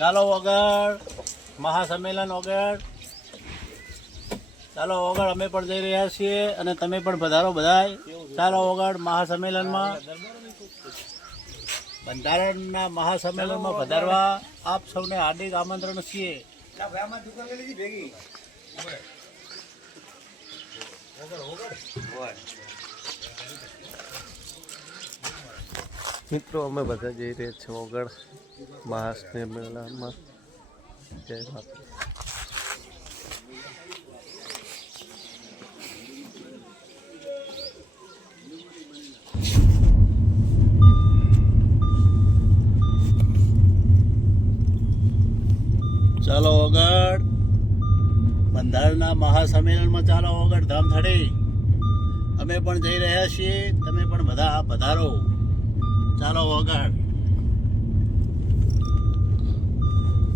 ચાલો વગર મહાસંમેલન વગર ચાલો વગર અમે પણ જઈ રહ્યા છીએ અને તમે પણ પધારો બધાય. ચાલો વગર મહાસંમેલનમાં બંધારણના મહાસંમેલનમાં પધારવા આપ સૌને હાર્દિક આમંત્રણ છીએ. મિત્રો અમે બધા જઈ રહ્યા છીએ ઓગળ મહાસંમેલનમાં. જય માતા. ચાલો વગર બંધારણના મહાસંમેલનમાં ચાલો વગર ધામધડી અમે પણ જઈ રહ્યા છીએ. તમે પણ બધા પધારો. ચાલો વગર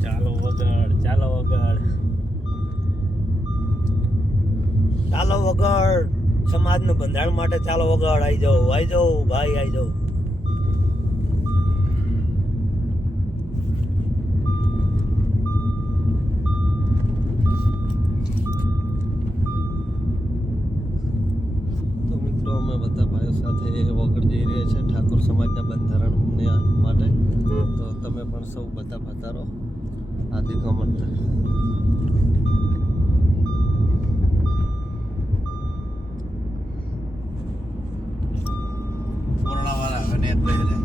ચાલો વગર ચાલો વગર ચાલો વગર સમાજનું બંધારણ માટે ચાલો વગર આવી જાઓ ભાઈ આવી જાઓ. તો મિત્રો અમે બધા ભાઈઓ સાથે ઓગળ જઈ રહ્યા છીએ ઠાકોર સમાજના બંધારણને માટે. તો તમે પણ સૌ બધા પધારો. હાર્દિક આમંત્રણ. પૂર્ણવાળા અને પહેરે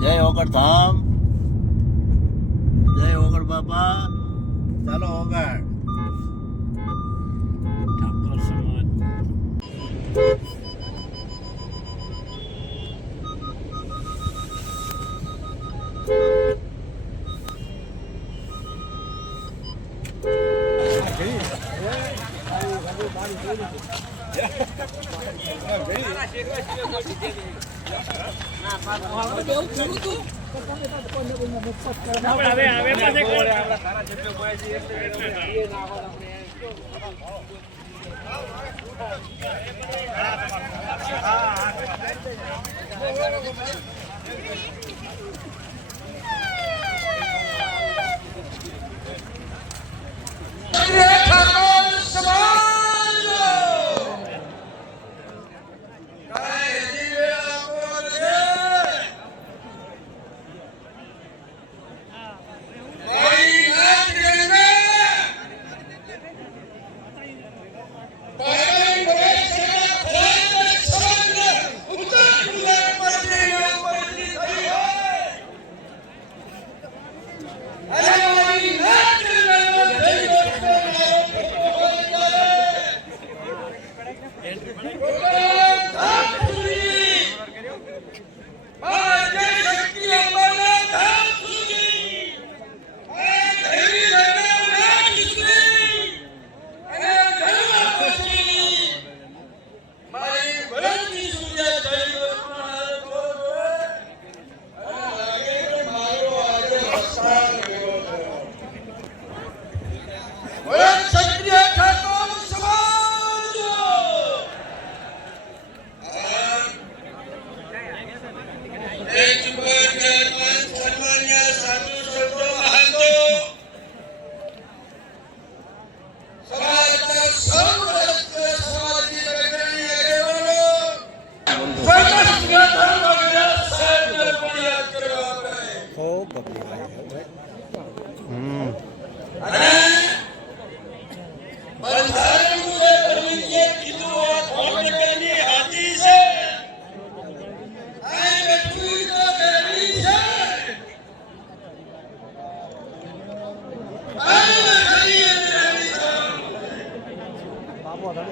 જય ઓગળ ધામ, જય ઓગળ બાપા. ચાલો ઓગળ ઠાકોર સમાજ.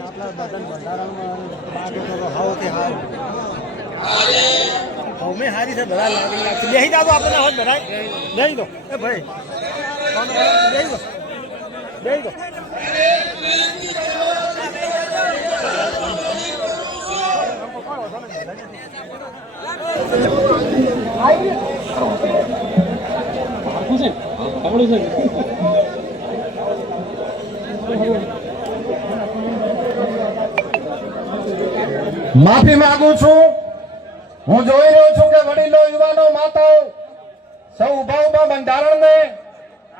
આપણા બધા બંધારણમાં હાવ કે હાવ અમે હારી છે બધા લાગણી લાગશે બેસી જાવ તો આપણને હોત બધા બેસી દો એ ભાઈ બેસી દો બેસી દો માફી માંગુ છું. હું જોઈ રહ્યો છું કે વડીલો, યુવાનો, માતાઓ સૌ ઉભા ઉભા બંધારણને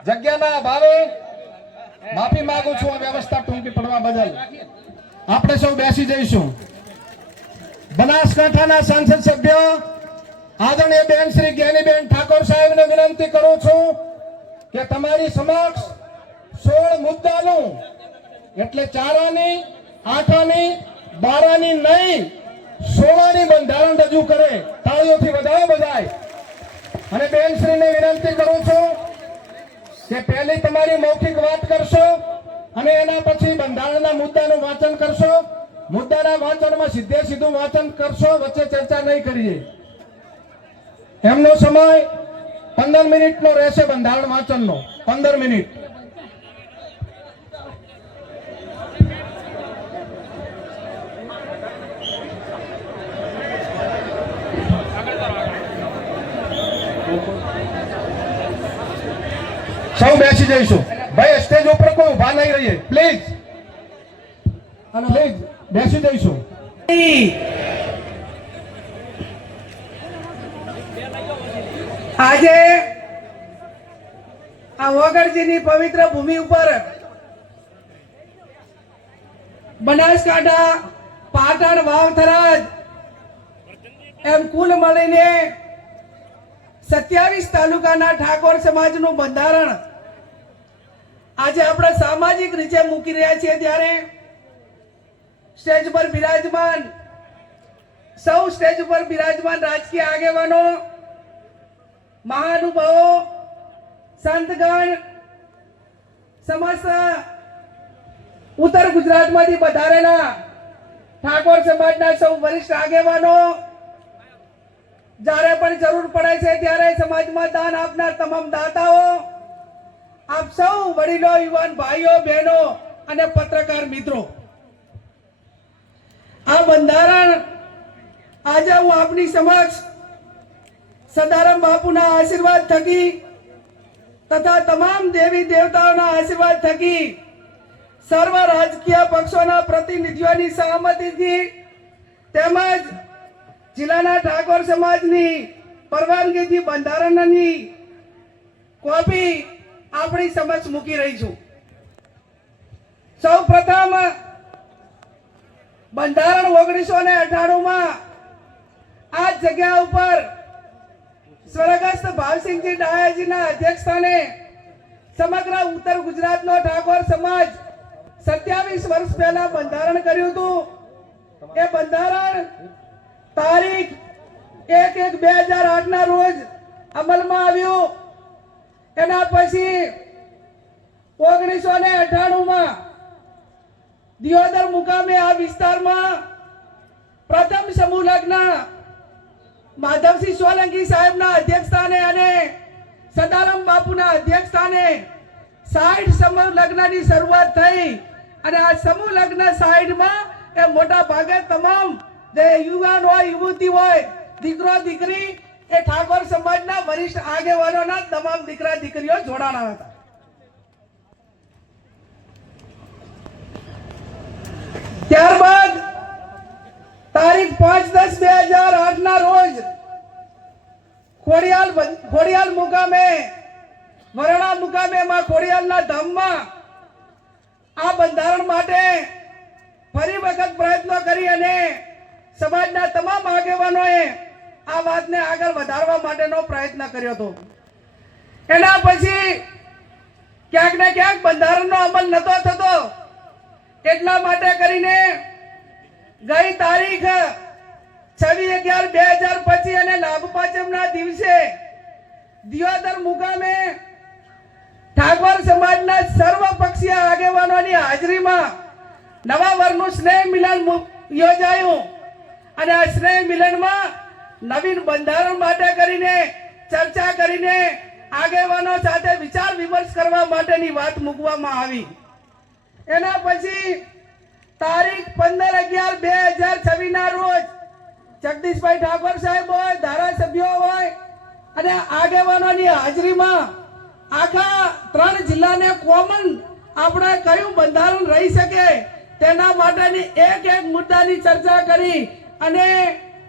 જગ્યાના અભાવે માફી માંગુ છું. આ વ્યવસ્થા ટૂંકી પડવા બદલ આપણે સૌ બેસી જઈશું. બનાસકાંઠાના સાંસદ સભ્ય આદરણીય બેન શ્રી જ્ઞાનીબેન ઠાકોર સાહેબને વિનંતી કરું છું કે તમારી સમક્ષ 16 મુદ્દાનું એટલે 4 આની 8 આની 12 આની નહીં 16 આની બંધારણ રજૂ કરે. તાળીઓથી વધાવો બધાય. અને બેનશ્રીને વિનંતી કરું છું કે પહેલી તમારી મૌખિક વાત કરશો અને એના પછી બંધારણના મુદ્દાનું વાંચન કરશો. મુદ્દાના વાંચનમાં સીધે સીધું વાંચન કરશો, વચ્ચે ચર્ચા નહીં કરીએ. એમનો સમય 15 મિનિટનો રહેશે. બંધારણ વાંચનનો 15 મિનિટ. સૌ બેસી જઈશું. ભાઈ સ્ટેજ ઉપર કોઈ ઉભા નહીં રહીએ પ્લીઝ. અને પ્લીઝ બેસી જઈશું. આજે આ વગરજીની પવિત્ર ભૂમિ ઉપર બનાસકાંઠા, પાટણ, વાવથરાજ એમ કુલ મળીને 27 તાલુકાના ઠાકોર સમાજનું બંધારણ આજે આપણે સામાજિક રીતે મૂકી રહ્યા છીએ. ત્યારે સ્ટેજ પર બિરાજમાન સૌ સ્ટેજ ઉપર બિરાજમાન રાજકીય આગેવાનો, મહાનુભાવો, સંતગણ, સમસ્ત ઉત્તર ગુજરાતમાંથી પધારેલા ઠાકોર સમાજના સૌ વરિષ્ઠ આગેવાનો, જ્યારે પણ જરૂર પડે છે ત્યારે સમાજમાં દાન આપનાર તમામ દાતાઓ, આપ સૌ વડીલો, યુવાન ભાઈઓ, બહેનો અને પત્રકાર મિત્રો, આ બંધારણ આજે હું આપની સમક્ષ સદારામ બાપુના આશીર્વાદ થકી તથા તમામ દેવી દેવતાઓના આશીર્વાદ થકી સર્વ રાજકીય પક્ષોના પ્રતિનિધિઓની સહમતીથી તેમજ જિલ્લાના ઠાકોર સમાજની પરવાનગીથી બંધારણની કોપી આપણી સમક્ષ મૂકી રહી છું. સૌ પ્રથમ બંધારણ 1998માં આ જગ્યા ઉપર સ્વર્ગસ્થ ભાવસિંહજી ડાયાજીના અધ્યક્ષસ્થાને સમગ્ર ઉત્તર ગુજરાતનો ઠાકોર સમાજ 27 વર્ષ પહેલા બંધારણ કર્યું હતું. એ બંધારણ તારીખ 1/1/2008 ના રોજ અમલમાં આવ્યું. એના પછી 1998માં દિયોદર મુકામે આ વિસ્તારમાં પ્રથમ સમૂહ લગ્ન માધવસિંહ સોલંકી સાહેબના અધ્યક્ષસ્થાને અને સદારામ બાપુના અધ્યક્ષસ્થાને 60 સમૂહ લગ્નની શરૂઆત થઈ. અને આ સમૂહ લગ્ન 60માં એ મોટા ભાગે તમામ જે યુવાન હોય, યુવતી હોય, દીકરો દીકરી એ ઠાકોર સમાજના વરિષ્ઠ આગેવાનોના તમામ દીકરા દીકરીઓ જોડાણા હતા. ત્યારબાદ તારીખ 5/10/2008 ના રોજ ખોડિયાલ મુકામે, વરણા મુકામે માં ખોડિયાલના ધામમાં આ બંધારણ માટે ફરી વખત પ્રયત્નો કરી અને સમાજના તમામ આગેવાનોએ આ વાતને આગળ વધારવા માટેનો પ્રયત્ન કર્યો હતો. એના પછી ક્યાંક ને ક્યાંક બંધારણનો અમલ નતો થતો. એટલા માટે કરીને ગઈ તારીખ 26/11/2025 અને લાભ પાંચમના દિવસે દિયોદર મુકામે ઠાકોર સમાજના સર્વપક્ષીય આગેવાનોની હાજરીમાં નવા વર્ષનું સ્નેહ મિલન યોજાયું. અને આ સ્નેહ મિલનમાં નવીન બંધારણ માટે કરીને ચર્ચા કરીને આગેવાનો સાથે વિચાર વિમર્શ કરવા માટેની વાત મૂકવામાં આવી. એના પછી તારીખ 15/11/2026 ના રોજ જગદીશભાઈ ઠાકોર સાહેબ હોય, ધારાસભ્યો હોય અને આગેવાનોની હાજરીમાં આખા 3 જિલ્લાને કોમન આપણે કયું બંધારણ રહી શકે તેના માટેની એક મુદ્દાની ચર્ચા કરી અને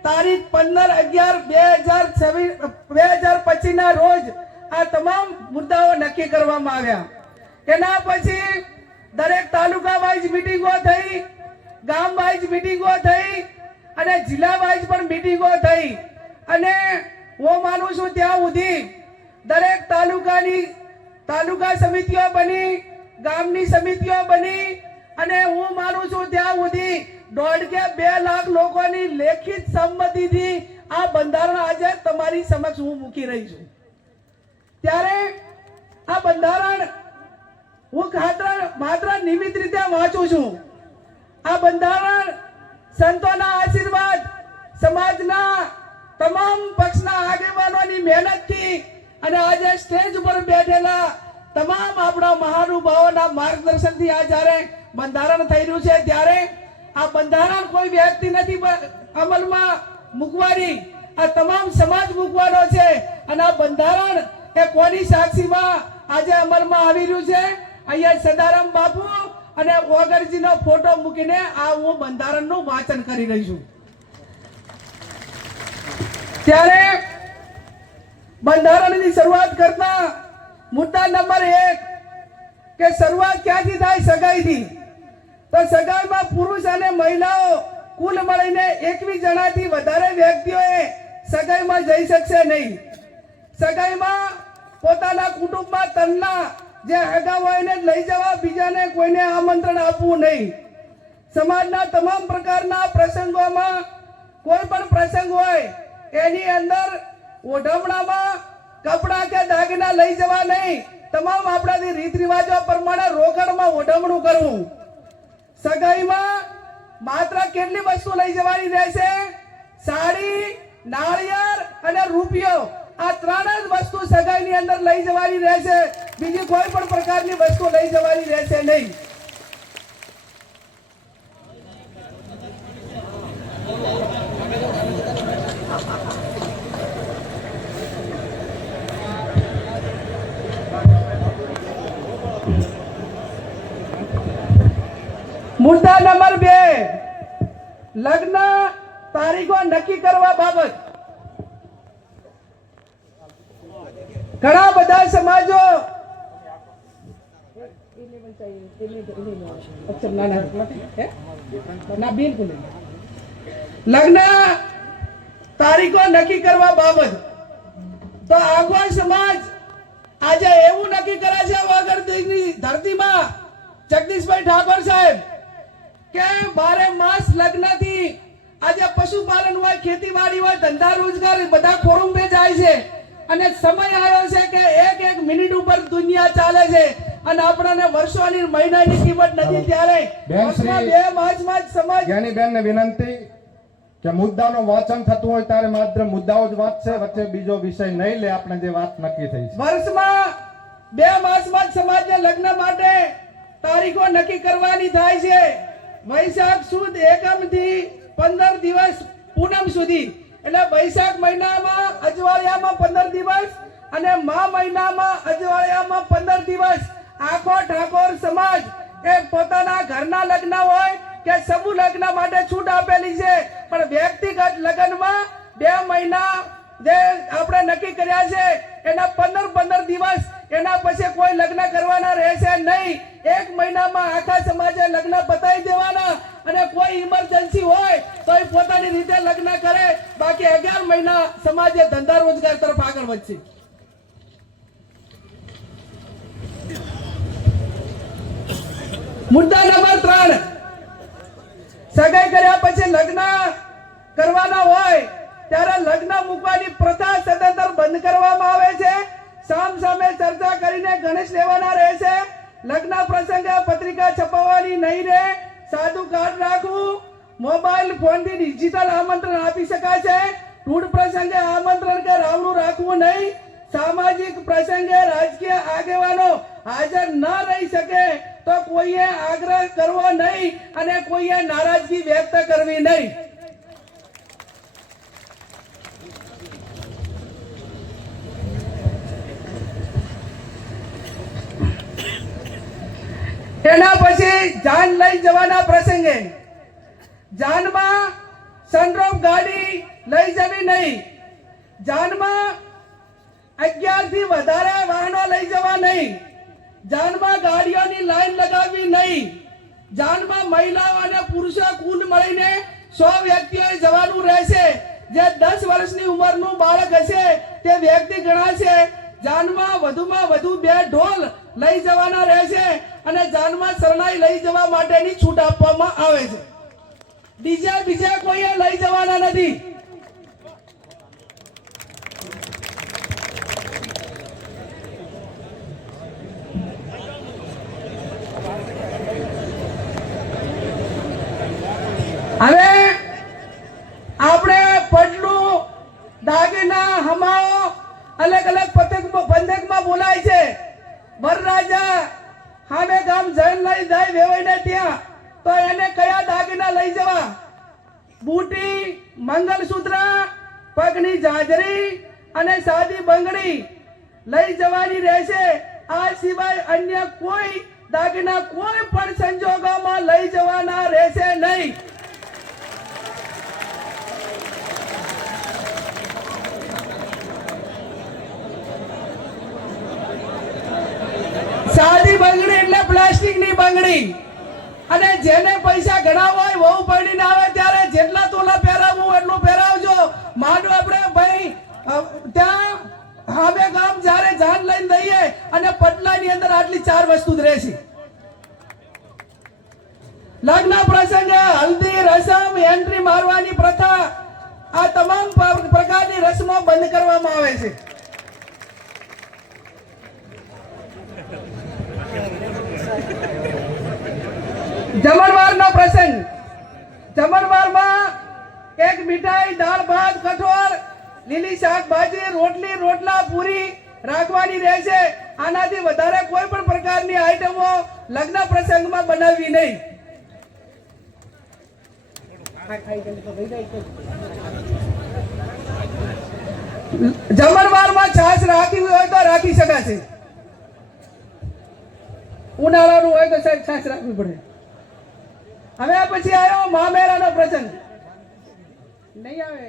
તારીખ 15/11/2025 ના રોજ આ તમામ મુદ્દાઓ નક્કી કરવામાં આવ્યા. એના પછી દરેક તાલુકા વાઇઝ મીટિંગો થઈ, ગામ વાઇઝ મીટિંગો થઈ અને જિલ્લા વાઇઝ પણ મીટિંગો થઈ અને હું માનું છું ત્યાં સુધી દરેક તાલુકા સમિતિઓ બની, ગામની સમિતિઓ બની અને હું માનું છું ત્યાં સુધી 1.5 કે 2 લાખ લોકોની લેખિત સંમતિથી આ બંધારણ આજે તમારી સમક્ષ હું મૂકી રહી છું. ત્યારે આ બંધારણ હું માત્ર નિયમિત રીતે વાંચું છું. આ બંધારણ સંતોના આશીર્વાદ, સમાજના તમામ પક્ષના આગેવાનોની મહેનતથી અને આજે સ્ટેજ ઉપર બેઠેલા તમામ આપણા મહાનુભાવોના માર્ગદર્શનથી આ જ્યારે બંધારણ થઈ રહ્યું છે ત્યારે આ બંધારણ કોઈ વ્યક્તિ નથી અમલમાં મૂકવાની, આ તમામ સમાજ મૂકવાનો છે અને આ બંધારણ એ કોની સાક્ષીમાં આજે અમલમાં આવી રહ્યું છે. અહીંયા સદારામ બાપુ અને ઓગરજીનો ફોટો મૂકીને આ હું બંધારણનું વાંચન કરી રહી છું. ત્યારે બંધારણની શરૂઆત કરતા મુદ્દા નંબર 1 કે શરૂઆત ક્યાંથી થાય? સગાઈથી. તો સગાઈમાં પુરુષ અને મહિલાઓ કુલ મળીને 21 જણાથી વધારે વ્યક્તિઓએ સગાઈમાં જઈ શકશે નહીં. સગાઈમાં પોતાના કુટુંબમાં તનના જે હગા હોય એને લઈ જવા, બીજાને કોઈને આમંત્રણ આપવું નહીં. સમાજના તમામ પ્રકારના પ્રસંગોમાં કોઈ પણ પ્રસંગ હોય એની અંદર ઓઢવણામાં કપડા કે દાગીના લઈ જવા નહીં. તમામ આપણાથી રીત રિવાજો પ્રમાણે રોકડમાં ઓઢવણું કરવું. સગાઈમાં માત્ર કેટલી વસ્તુ લઈ જવાની રહેશે? સાડી, નાળિયેર અને રૂપિયો. આ 3 જ વસ્તુ સગાઈની અંદર લઈ જવાની રહેશે. બીજી કોઈ પણ પ્રકારની વસ્તુ લઈ જવાની રહેશે નહીં. મુદ્દા નંબર 2 લગ્ન તારીખો નક્કી કરવા બાબત. ઘણા બધા સમાજો લગ્ન તારીખો નક્કી કરવા બાબત તો આખો સમાજ આજે એવું નક્કી કરે છે વગરની ધરતીમાં જગદીશભાઈ ઠાકોર સાહેબ કે 12 માસ લગ્નથી આજે પશુપાલન હોય, ખેતીવાડી હોય, ધંધા રોજગાર બધા ખોરુંબે જાય છે અને સમય આવ્યો છે કે એક મિનિટ ઉપર દુનિયા ચાલે છે અને આપણને વર્ષોની મહિનાની કિંમત નથી. ત્યારે 2 માસમાં જ સમાજ જ્ઞાનીબેનને વિનંતી કે મુદ્દાનું વાંચન થતું હોય ત્યારે માત્ર મુદ્દાઓ જ વાંચશે, વચ્ચે બીજો વિષય નહીં લે. આપણે જે વાત નક્કી થઈ છે વર્ષમાં 2 માસમાં જ સમાજને લગ્ન માટે તારીખો નક્કી કરવાની થાય છે. વૈશાખ સુદ એકમ થી 15 દિવસ પૂનમ સુધી, એટલે વૈશાખ મહિનામાં અજવાળિયામાં 15 દિવસ અને મા મહિનામાં અજવાળિયામાં 15 દિવસ આખો ઠાકોર સમાજ એ પોતાના ઘરના લગ્ન હોય કે સમૂહ લગ્ન માટે છૂટ આપેલી છે. પણ વ્યક્તિગત લગ્નમાં 2 મહિના જે આપણે નક્કી કર્યા છે એના 15 દિવસ, એના પછી કોઈ લગ્ન કરવાના રહેશે નહીં. 1 મહિનામાં આખા સમાજે લગ્ન પતાવી દેવાના અને કોઈ ઇમરજન્સી હોય તો એ પોતાની રીતે લગ્ન કરે. બાકી 11 મહિના સમાજે ધંધા રોજગાર તરફ આગળ વધશે. મુદ્દા નંબર 3 સગાઈ કર્યા પછી લગ્ન કરવાના હોય ત્યારે લગ્ન મૂકવાની પ્રથા સદંતર બંધ કરવામાં આવે છે. સામ સામે ચર્ચા કરીને ગણેશ લેવાના રહેશે. લગ્ન પ્રસંગે પત્રિકા છપાવવાની નહીં રહે. સાદું કાર્ડ રાખવું. મોબાઈલ ફોનથી ડિજિટલ આમંત્રણ આપી શકાશે. ટૂડ પ્રસંગે આમંત્રણ કે રાવણું રાખવું નહીં. સામાજિક પ્રસંગે રાજકીય આગેવાનો હાજર ન રહી શકે તો કોઈએ આગ્રહ કરવો નહીં અને કોઈએ નારાજગી વ્યક્ત કરવી નહીં. એના પછી જાન લઈ જવાના પ્રસંગે જાનમાં સનરૂફ ગાડી લઈ જવી નહીં. જાનમાં 11 થી વધારે વાહનો લઈ જવા નહીં. જાનમાં ગાડીઓની લાઈન લગાવવી નહીં. જાનમાં મહિલાઓ અને પુરુષો કુલ મળીને 100 વ્યક્તિઓએ જવાનું રહેશે. જે 10 વર્ષની ઉંમરનું બાળક હશે તે વ્યક્તિ ગણાશે. જાનમાં વધુમાં વધુ 2 ઢોલ લઈ જવાના રહેશે અને જાનમાં શરણાઈ લઈ જવા માટેની છૂટ આપવામાં આવે છે. બીજા કોઈએ લઈ જવાના નથી. હવે આપણે પડલું દાગીના હમાઓ અલગ અલગ પંથકમાં બોલાય છે. વરરાજા હામે ગામ જૈન લઈ જાય વેવાઈને ત્યાં તો એને કયા દાગીના લઈ જવા? બુટી, મંગલસૂત્ર, પગની જાજરી અને સાદી બંગડી લઈ જવાની રહેશે. આ સિવાય અન્ય કોઈ દાગીના કોઈ પણ સંજોગોમાં લઈ જવાના રહેશે નહીં. સાદી બંગડી એટલે પ્લાસ્ટિકની બંગડી. અને જેને પૈસા ઘણા હોય વહુ પરણીને આવે ત્યારે જેટલા તોલા પહેરાવવું એટલું પહેરાવજો. માંડો આપણે ભાઈ ત્યાં હામે ગામ જ્યારે જાન લઈને દઈએ અને પટલાની અંદર આટલી 4 વસ્તુ જ રહેશે. લગ્ન પ્રસંગે હલ્દી રસમ, એન્ટ્રી મારવાની પ્રથા, આ તમામ પ્રકારની રસમો બંધ કરવામાં આવે છે. જમણવારનો પ્રસંગ. જમણવારમાં એક મીઠાઈ, દાળ ભાત, કઠોળ, લીલી શાકભાજી, રોટલી, રોટલા, પૂરી રાખવાની રહેશે. આનાથી વધારે કોઈ પણ પ્રકારની આઈટમો લગ્ન પ્રસંગમાં બનાવવી નહીં. જમણવારમાં છાશ રાખવી હોય તો રાખી શકાશે. ઉનાળાનું હોય તો સાહેબ છાશ રાખવી પડે. હવે પછી આવ્યો મામેરાનો પ્રસંગ. નહીં આવે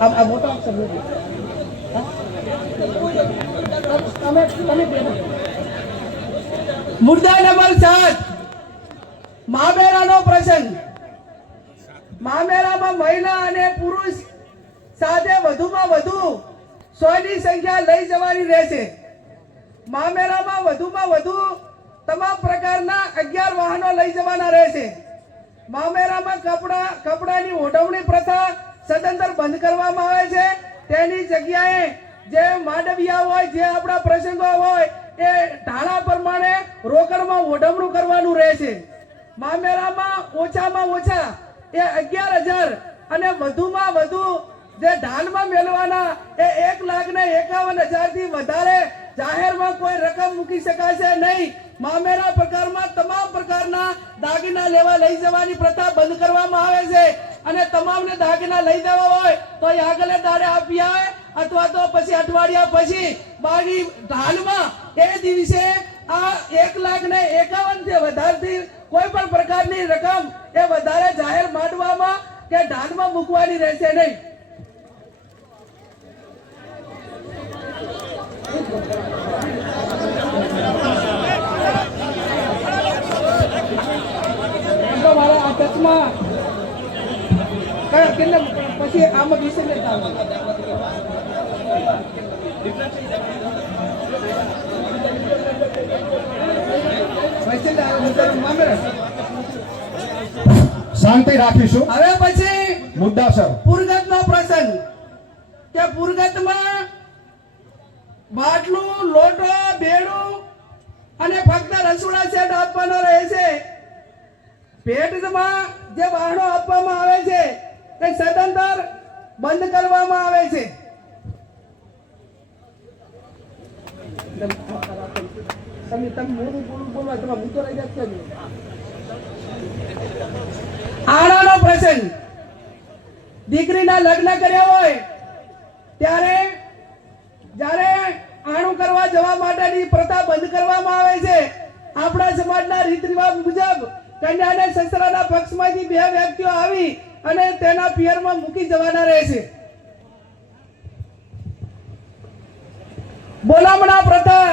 આ મોટો અક્ષર મુદ્દા નંબર 7, મામેરાનો પ્રસંગ. મામેરામાં મહિલા અને પુરુષ સાથે વધુમાં વધુ 100 ની સંખ્યા લઈ જવાની રહેશે. મામેરામાં વધુમાં વધુ તમામ પ્રકારના 11 વાહનો લઈ જવાના રહેશે. મામેરામાં કપડાની ઓઢવણી પ્રથા સદંતર બંધ કરવામાં આવે છે. તેની જગ્યાએ જે માંડવિયા હોય, જે આપણા પ્રસંગો હોય એ ઢાળા પ્રમાણે રોકડમાં ઓઢવણું કરવાનું રહેશે. મામેરામાં ઓછામાં ઓછા એ 11,000 અને વધુમાં વધુ જે ઢાલમાં મેળવાના એ 1,51,000 થી વધારે જાહેરમાં કોઈ રકમ મૂકી શકાશે નહીં. મામેરા પ્રકારમાં તમામ પ્રકારના દાગીના લેવા લઈ જવાની પ્રથા બંધ કરવામાં આવે છે. અને તમામને દાગીના લઈ દેવા હોય તો એ આગલે દાડે આપી આવે અથવા તો પછી અઠવાડિયા પછી બાકી ઢાલમાં એ દિવસે આ 1,51,000 થી વધારથી કોઈ પણ પ્રકારની રકમ એ વધારે જાહેર માંડવામાં કે ઢાલમાં મૂકવાની રહેશે નહીં. મારા આ ટચમાં પછી આમાં વિશે લેતા શાંતિ રાખીશું. હવે પછી મુદ્દાસર પુરગતનો પ્રસંગ કે પુરગતમાં બાટલું, લોટો, બેડું અને ફક્ત રસોડા સેટ આપવાનો રહેશે. ભેટમાં જે વાહનો આપવામાં આવે છે એ સદંતર બંધ કરવામાં આવે છે. આણાનો પ્રસંગ, દીકરીના લગ્ન કર્યા હોય ત્યારે જ્યારે આણું કરવા જવા માટેની પ્રથા બંધ કરવામાં આવે છે. આપણા સમાજના રીત રિવાજ મુજબ કન્યાને સસરાના પક્ષમાંથી 2 વ્યક્તિઓ આવી અને તેના પિયરમાં મૂકી જવાના રહે છે. બોલામણા પ્રથા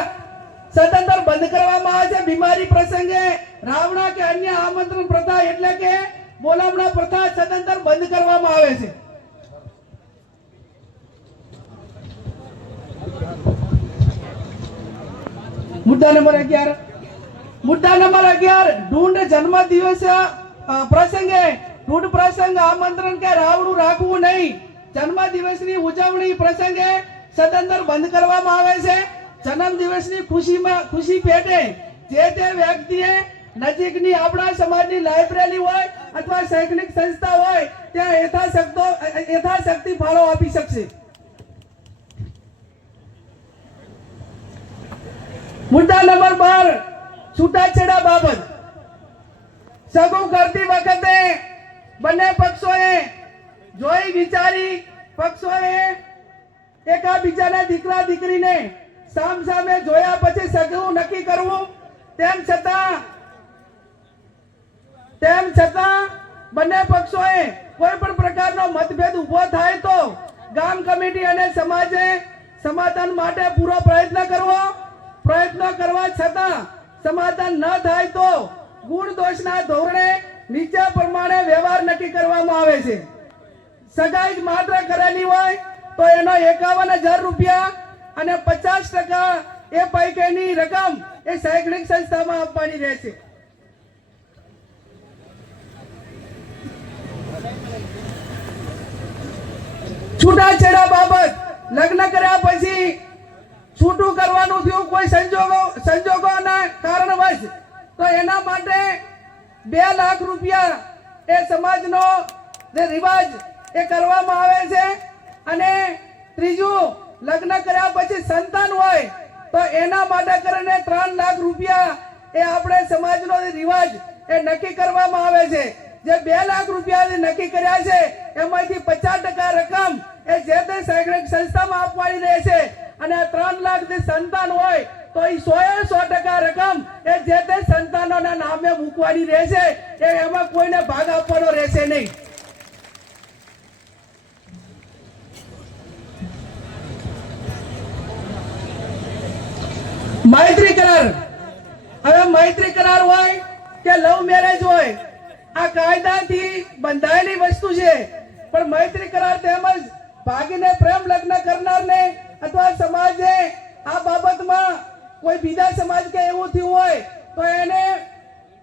સદંતર બંધ કરવામાં આવે છે. બીમારી પ્રસંગે રાવણા કે અન્ય આમંત્રણ પ્રથા એટલે કે બોલામણા પ્રથા સદંતર બંધ કરવામાં આવે છે. મુદ્દા નંબર 11, ઢૂંઢ જન્મ દિવસ પ્રસંગે ઢૂંઢ પ્રસંગ આમંત્રણ કે રાવણું રાખવું નહીં. જન્મ દિવસની ઉજવણી પ્રસંગે સદંતર બંધ કરવામાં આવે છે. જન્મ દિવસની ખુશી પેટે જે તે વ્યક્તિએ નજીકની આપણા સમાજની લાઇબ્રેરી હોય અથવા શૈક્ષણિક સંસ્થા હોય ત્યાં યથાશક્તિ ફાળો આપી શકશે. મુદ્દા નંબર 12, છૂટાછેડા બાબત. સગું કરતી વખતે બંને પક્ષોએ જોઈ વિચારી પક્ષોએ એકાબીજાના દીકરા દીકરીને સામસામે જોયા પછી સગું નક્કી કરવું. તેમ છતાં બંને પક્ષોએ કોઈ પણ પ્રકારનો મતભેદ ઉભો થાય તો ગામ કમિટી અને સમાજે સમાધાન માટે પૂરો પ્રયત્ન કરવા છતાં સમાધાન ન થાય તો ગુણ દોષના ધોરણે નીચે પ્રમાણે વ્યવહાર નક્કી કરવામાં આવે છે. સગાઈ માત્ર કરેલી હોય તો એનો 51,000 રૂપિયા અને 50% એ પૈકીની રકમ એ શૈક્ષણિક સંસ્થામાં આપવાની રહેશે. છૂટાછેડા બાબત, લગ્ન કર્યા પછી છૂટું કરવાનું થયું કોઈ સંજોગોના કારણવશ તો એના માટે 2 લાખ રૂપિયા એ સમાજનો જે રિવાજ એ કરવામાં આવે છે. અને ત્રીજું, લગ્ન કર્યા પછી સંતાન હોય તો એના માટે કરીને 3 લાખ રૂપિયા એ આપણે સમાજનો રિવાજ એ નક્કી કરવામાં આવે છે. જે 2 લાખ રૂપિયા નક્કી કર્યા છે એમાંથી 50% રકમ એ જે તે શૈક્ષણિક સંસ્થામાં આપવાની રહેશે. અને 3 લાખ જે સંતાન હોય તો એ 100% રકમ એ જે તે સંતાનોના નામે મૂકવાની રહેશે. એમાં કોઈને ભાગ આપવાનો રહેશે નહીં. મૈત્રી કરાર. હવે મૈત્રી કરાર હોય કે લવ મેરેજ હોય, આ કાયદાથી બંધાયેલી વસ્તુ છે. પણ મૈત્રી કરાર તેમજ ભાગીને પ્રેમ લગ્ન કરનારને અથવા સમાજે આ બાબતમાં કોઈ બીજા સમાજ કે એવું થયું હોય તો એને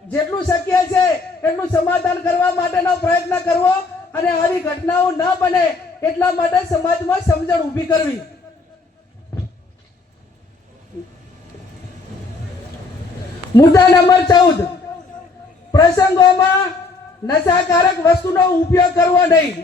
જેટલું શક્ય છે એટલું સમાધાન કરવા માટેનો પ્રયત્ન કરવો અને આવી ઘટનાઓ ન બને એટલા માટે સમાજમાં સમજણ ઊભી કરવી. મુદ્દા નંબર 14, પ્રસંગોમાં નશાકારક વસ્તુનો ઉપયોગ કરવો નહીં.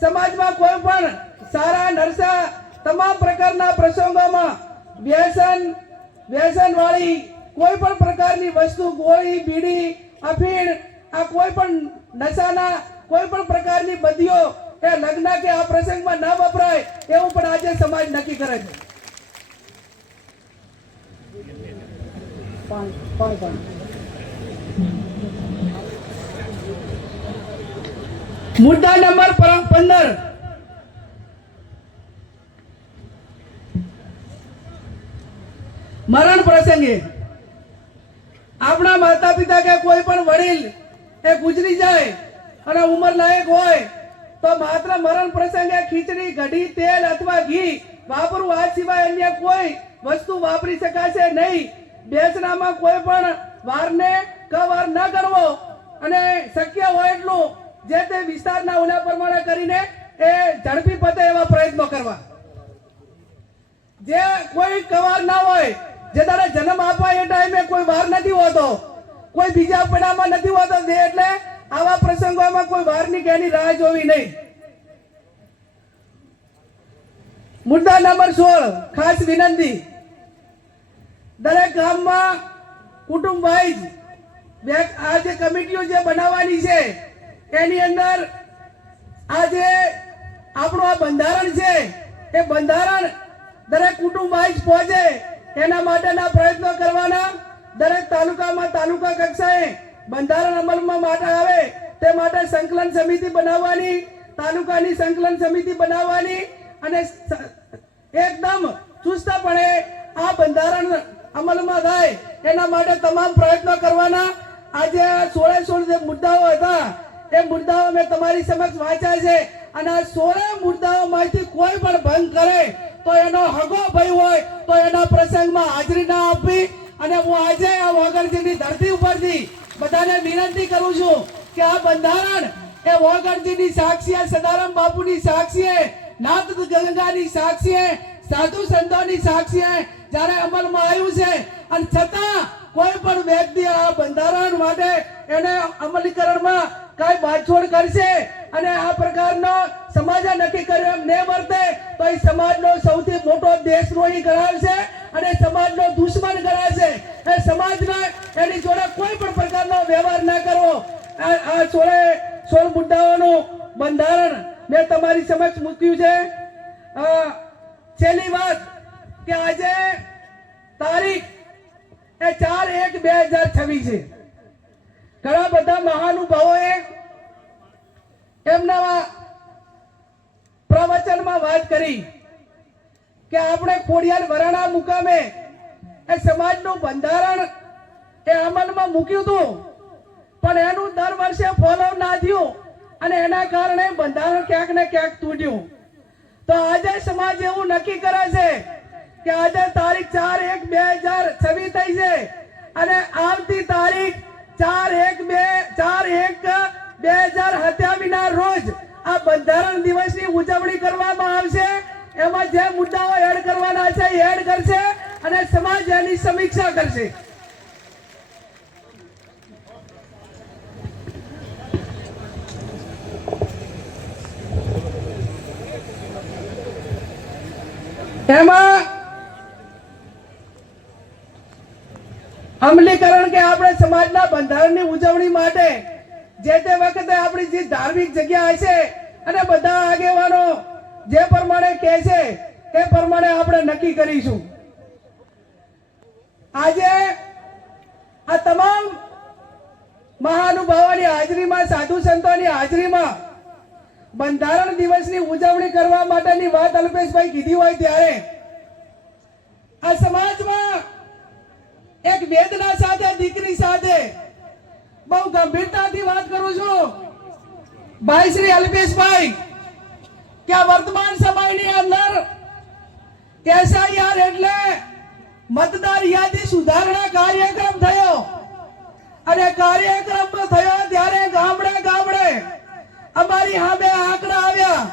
સમાજમાં કોઈ પણ સારા નરસા તમામ પ્રકારના પ્રસંગોમાં વ્યસન વાળી કોઈ પણ પ્રકારની વસ્તુ, ગોળી, બીડી, અફીણ, આ કોઈ પણ નશાના કોઈ પણ પ્રકારની બદીઓ એ લગ્ન કે આ પ્રસંગમાં ન વપરાય એવું પણ આજે સમાજ નક્કી કરે છે. મુદ્દા નંબર 15, મરણ પ્રસંગે આપણા માતા પિતા કે કોઈ પણ વડીલ એ ગુજરી જાય અને ઉંમર લાયક હોય તો માત્ર મરણ પ્રસંગે ખીચડી, કઢી, તેલ અથવા ઘી વાપરવું. આ સિવાય અન્ય કોઈ વસ્તુ વાપરી શકાશે નહીં. બેસણામાં કોઈ પણ વારને કવાર ન કરવો અને શક્ય હોય એટલું જે તે વિસ્તારના ઓલા પ્રમાણે કરીને એ ઝડપી પતે એવા પ્રયત્નો કરવા. જે કોઈ કવાર ના હોય, જે તારે જન્મ આપવા એ ટાઈમે કોઈ વાર નથી હોતો, કોઈ બીજા પડામાં નથી હોતો, એટલે આવા પ્રસંગોમાં કોઈ વારની કે એની રાહ જોવી નહીં. મુદ્દા નંબર 16 ખાસ વિનંતી, દરેક ગામમાં કુટુંબ વાઇઝ આ જે કમિટીઓ જે બનાવવાની છે એની અંદર આ જે આપણું આ બંધારણ છે એ બંધારણ દરેક કુટુંબ વાઇઝ પહોંચે એના માટેના પ્રયત્નો કરવાના. દરેક તાલુકામાં તાલુકા કક્ષાએ બંધારણ અમલમાં માટે આવે તે માટે સંકલન સમિતિ બનાવવાની, તાલુકાની સંકલન સમિતિ બનાવવાની અને એકદમ ચુસ્તપણે આ બંધારણ અમલમાં થાય એના માટે તમામ પ્રયત્નો કરવાના. આજે આ 16 જે મુદ્દાઓ હતા એ મુદ્દાઓ મેં તમારી સમક્ષ વાંચ્યા છે અને આ 16 મુદ્દાઓમાંથી કોઈ પણ ભંગ કરે તો એનો હગો ભય હોય તો એના પ્રસંગમાં હાજરી ના આપવી. અને હું આજે આ વોગરજીની ધરતી ઉપરથી બધાને વિનંતી કરું છું કે આ બંધારણ એ વોગરજીની સાક્ષીએ, સદારામ બાપુની સાક્ષીએ, નાથ ગંગાની સાક્ષીએ, સાધુ સંતોની સાક્ષીએ જ્યારે અમલમાં આવ્યું છે અને છતાં કોઈ પણ વ્યક્તિ આ બંધારણ માટે એને અમલીકરણમાં કઈ બાછોડ કરશે અને આ પ્રકારનો સમાજે નક્કી કર્યો એમ ન વર્તે તો એ સમાજનો સૌથી મોટો દેશદ્રોહી ગણાવશે અને સમાજનો દુશ્મન ગણાશે. એ સમાજને એની જોડે કોઈ પણ પ્રકારનો વ્યવહાર ના કરવો. આ 16 મુદ્દાઓનું બંધારણ મેં તમારી સમક્ષ મૂક્યું છે. છેલ્લી વાત કે આજે તારીખ એ 4/1/2026 છે. ઘણા બધા મહાનુભાવોએ એમના પ્રવચનમાં વાત કરી કે આપણે ખોડિયાર વરાણા મુકામે એ સમાજનું બંધારણ એ અમલમાં મૂક્યું હતું પણ એનું દર વર્ષે ફોલો ના થયું અને એના કારણે બંધારણ ક્યાંક ને ક્યાંક તૂટ્યું. તો આજે સમાજ એવું નક્કી કરે છે કે આજે તારીખ 4/1/2026 થઈ છે અને આવતી તારીખ 4/1/2027 ના રોજ આ બંધારણ દિવસની ઉજવણી કરવામાં આવશે. એમાં જે મુદ્દાઓ એડ કરવાના છે એ એડ કરશે અને સમાજ એની સમીક્ષા કરશે. એમાં અમલીકરણ કે આપણે સમાજના બંધારણની ઉજવણી માટે જે તે વખતે આપણી જે ધાર્મિક જગ્યા હશે અને બધા આગેવાનો જે પ્રમાણે કહે છે તે પ્રમાણે આપણે નક્કી કરીશું. આજે આ તમામ મહાનુભાવોની હાજરીમાં, સાધુ સંતોની હાજરીમાં બંધારણ દિવસની ઉજવણી કરવા માટેની વાત અલ્પેશભાઈ કીધી હોય ત્યારે આ સમાજમાં એક વેદના સાથે, દીકરી સાથે બહુ ગંભીરતાથી વાત કરું છું ભાઈ શ્રી અલ્પેશભાઈ કે વર્તમાન સમયની અંદર SIR એટલે મતદાર યાદી સુધારણા કાર્યક્રમ થયો અને કાર્યક્રમ થયો ત્યારે ગામડે ગામડે અમારી સામે આંકડા આવ્યા.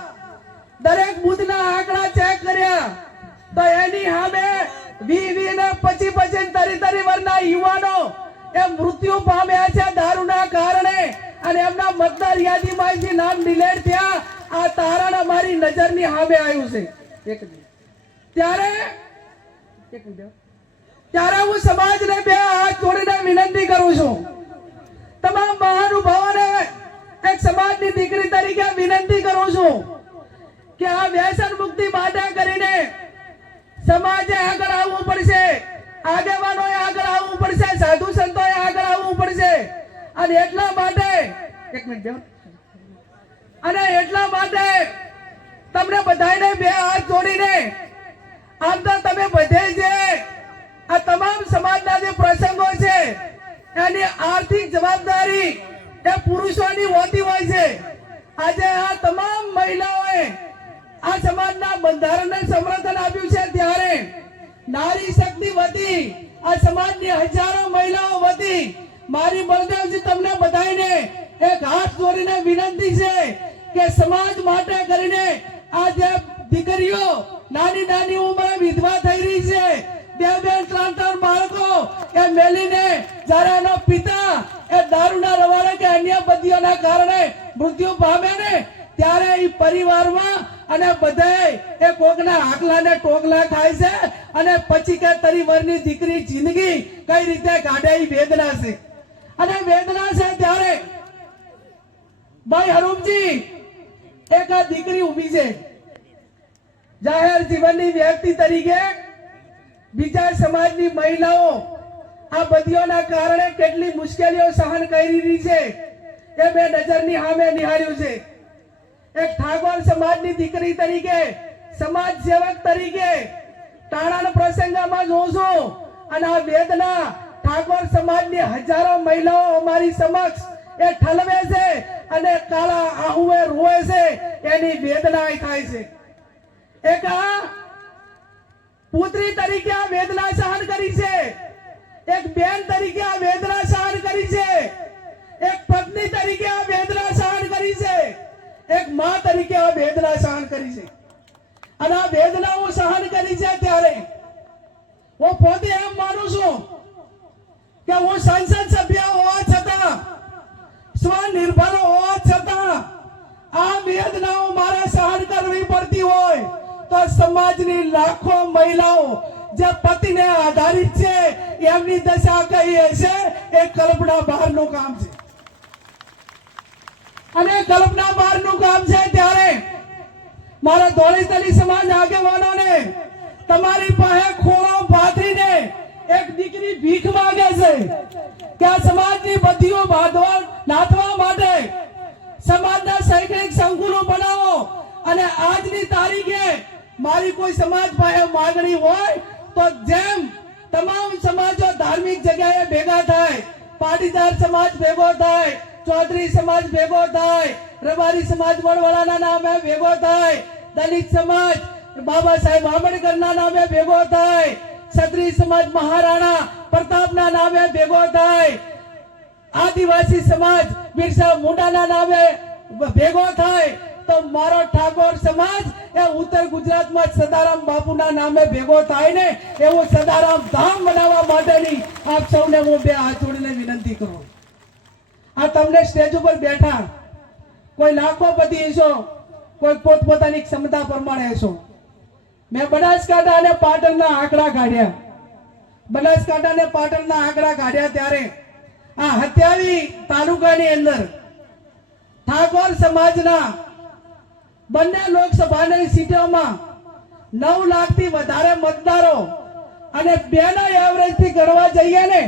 દરેક બુથના આંકડા ચેક કર્યા તો એની સામે 20 ને 25 30 વર્ષના યુવાનો એ મૃત્યુ પામ્યા છે દારૂના કારણે અને એમના મતદાર યાદીમાંથી નામ ડિલીટ થયા. આ તારણ અમારી નજરની સામે આવ્યું છે. ત્યારે હું સમાજને બે હાથ જોડીને વિનંતી કરું છું, તમામ મહાનુભાવોને એક સમાજની દીકરી તરીકે વિનંતી કરું છું કે આ વ્યસન મુક્તિ માટે કરીને સમાજે આગળ આવવું પડશે, આગેવાનોએ આગળ આવવું પડશે, સાધુ સંતોએ આગળ આવવું પડશે. અને એટલા માટે તમને બધાને બે હાથ જોડીને આમ તો તમે બધે જે આ તમામ સમાજના જે પ્રસંગો છે એની આર્થિક જવાબદારી એ પુરુષોની હોતી હોય છે. આજે આ તમામ મહિલાઓએ આ સમાજના બંધારણને સમર્થન આપ્યું છે ત્યારે નારી શક્તિ વતી આ સમાજની હજારો મહિલાઓ વતી મારી બળદેવજી તમને બધાને એક હાથ જોડીને વિનંતી છે કે સમાજ માટે કરીને આ જે દીકરીઓ નાની નાની ઉંમરે વિધવા થઈ રહી છે, 2-3 બાળકો એ મેલીને જ્યારે એનો પિતા એ દારૂના રવાડે કે અન્ય બદીઓના પરિવારમાં અને બધાય એ કોકના આકલા ને ટોકલા ખાય છે અને પછી કે તરી વરની દીકરી જિંદગી કઈ રીતે કાઢે એ વેદના છે. અને વેદના છે ત્યારે ભાઈ હરૂપજી એક આ દીકરી ઊભી છે જાહેર જીવનની વ્યક્તિ તરીકે બીજા સમાજની મહિલાઓ આ બધીઓના કારણે કેટલી મુશ્કેલીઓ સહન કરી રહી છે એ બે નજરની સામે નિહાળ્યું છે. એક ઠાકોર સમાજની દીકરી તરીકે સમાજ સેવક તરીકે ટાણાના પ્રસંગમાં જોઉં છું અને આ વેદના ઠાકોર સમાજની હજારો મહિલાઓ અમારી સમક્ષ એ ઠલવે છે અને કાળા આહુએ રોવે છે એની વેદના થાય છે. એક આ પુત્રી તરીકે આ વેદના સહન કરી છે, એક બેન તરીકે આ વેદના સહન કરી છે, એક પત્ની તરીકે આ વેદના સહન કરી છે, એક માં તરીકે આ વેદના સહન કરી છે. અને આ વેદના હું સહન કરી છે ત્યારે હું પોતે એમ માનું છું કે હું સંસદ સભ્ય હોવા છતાં સ્વનિર્ભર હોવા છતાં આ વેદનાઓ મારે સહન કરવી પડતી હોય તો સમાજની લાખો મહિલાઓ જે પતિને આધારિત છે એમની દશા કઈ હશે એ કલ્પના બહારનું કામ છે. અને કલ્પના બહારનું કામ છે ત્યારે મારા ધોળીતલી સમાજ આગેવાનોને તમારી પાસે ખોળો પાથરીને એક દીકરી ભીખ માંગે છે કે આ સમાજની બધીઓ બાંધવા નાથવા માટે સમાજના શૈક્ષણિક સંકુલો બનાવો. અને આજની તારીખે મારી કોઈ સમાજ પાસે માંગણી હોય તો જેમ તમામ સમાજો ધાર્મિક જગ્યાએ ભેગા થાય, પાટીદાર સમાજ ભેગો થાય, ચૌધરી સમાજ ભેગો થાય, રબારી સમાજ વડવાળાના નામે ભેગો થાય, દલિત સમાજ બાબા સાહેબ આંબેડકરના નામે ભેગો થાય, ક્ષત્રિય સમાજ મહારાણા પ્રતાપના નામે ભેગો થાય, આદિવાસી સમાજ બિરસા મુંડાના નામે ભેગો થાય તો મારો ઠાકોર સમાજ એ ઉત્તર ગુજરાતમાં સદારામ બાપુના નામે ભેગો થાય ને એવું સદારામ ધામ બનાવવા માટેની આપ સૌને હું બે હાથ જોડીને વિનંતી કરું. આ તમને સ્ટેજ ઉપર બેઠા કોઈ લાખોપતિ હશો, કોઈ પોતપોતાની ક્ષમતા પ્રમાણે હશો. મેં બનાસકાંઠા અને પાટણના આંકડા કાઢ્યા. બનાસકાંઠા અને પાટણના આંકડા કાઢ્યા ત્યારે આ 27 તાલુકાની અંદર ઠાકોર સમાજના બંને લોકસભાની સીટોમાં 9 લાખથી વધારે મતદારો અને બેના એવરેજ થી ગણવા જઈએ ને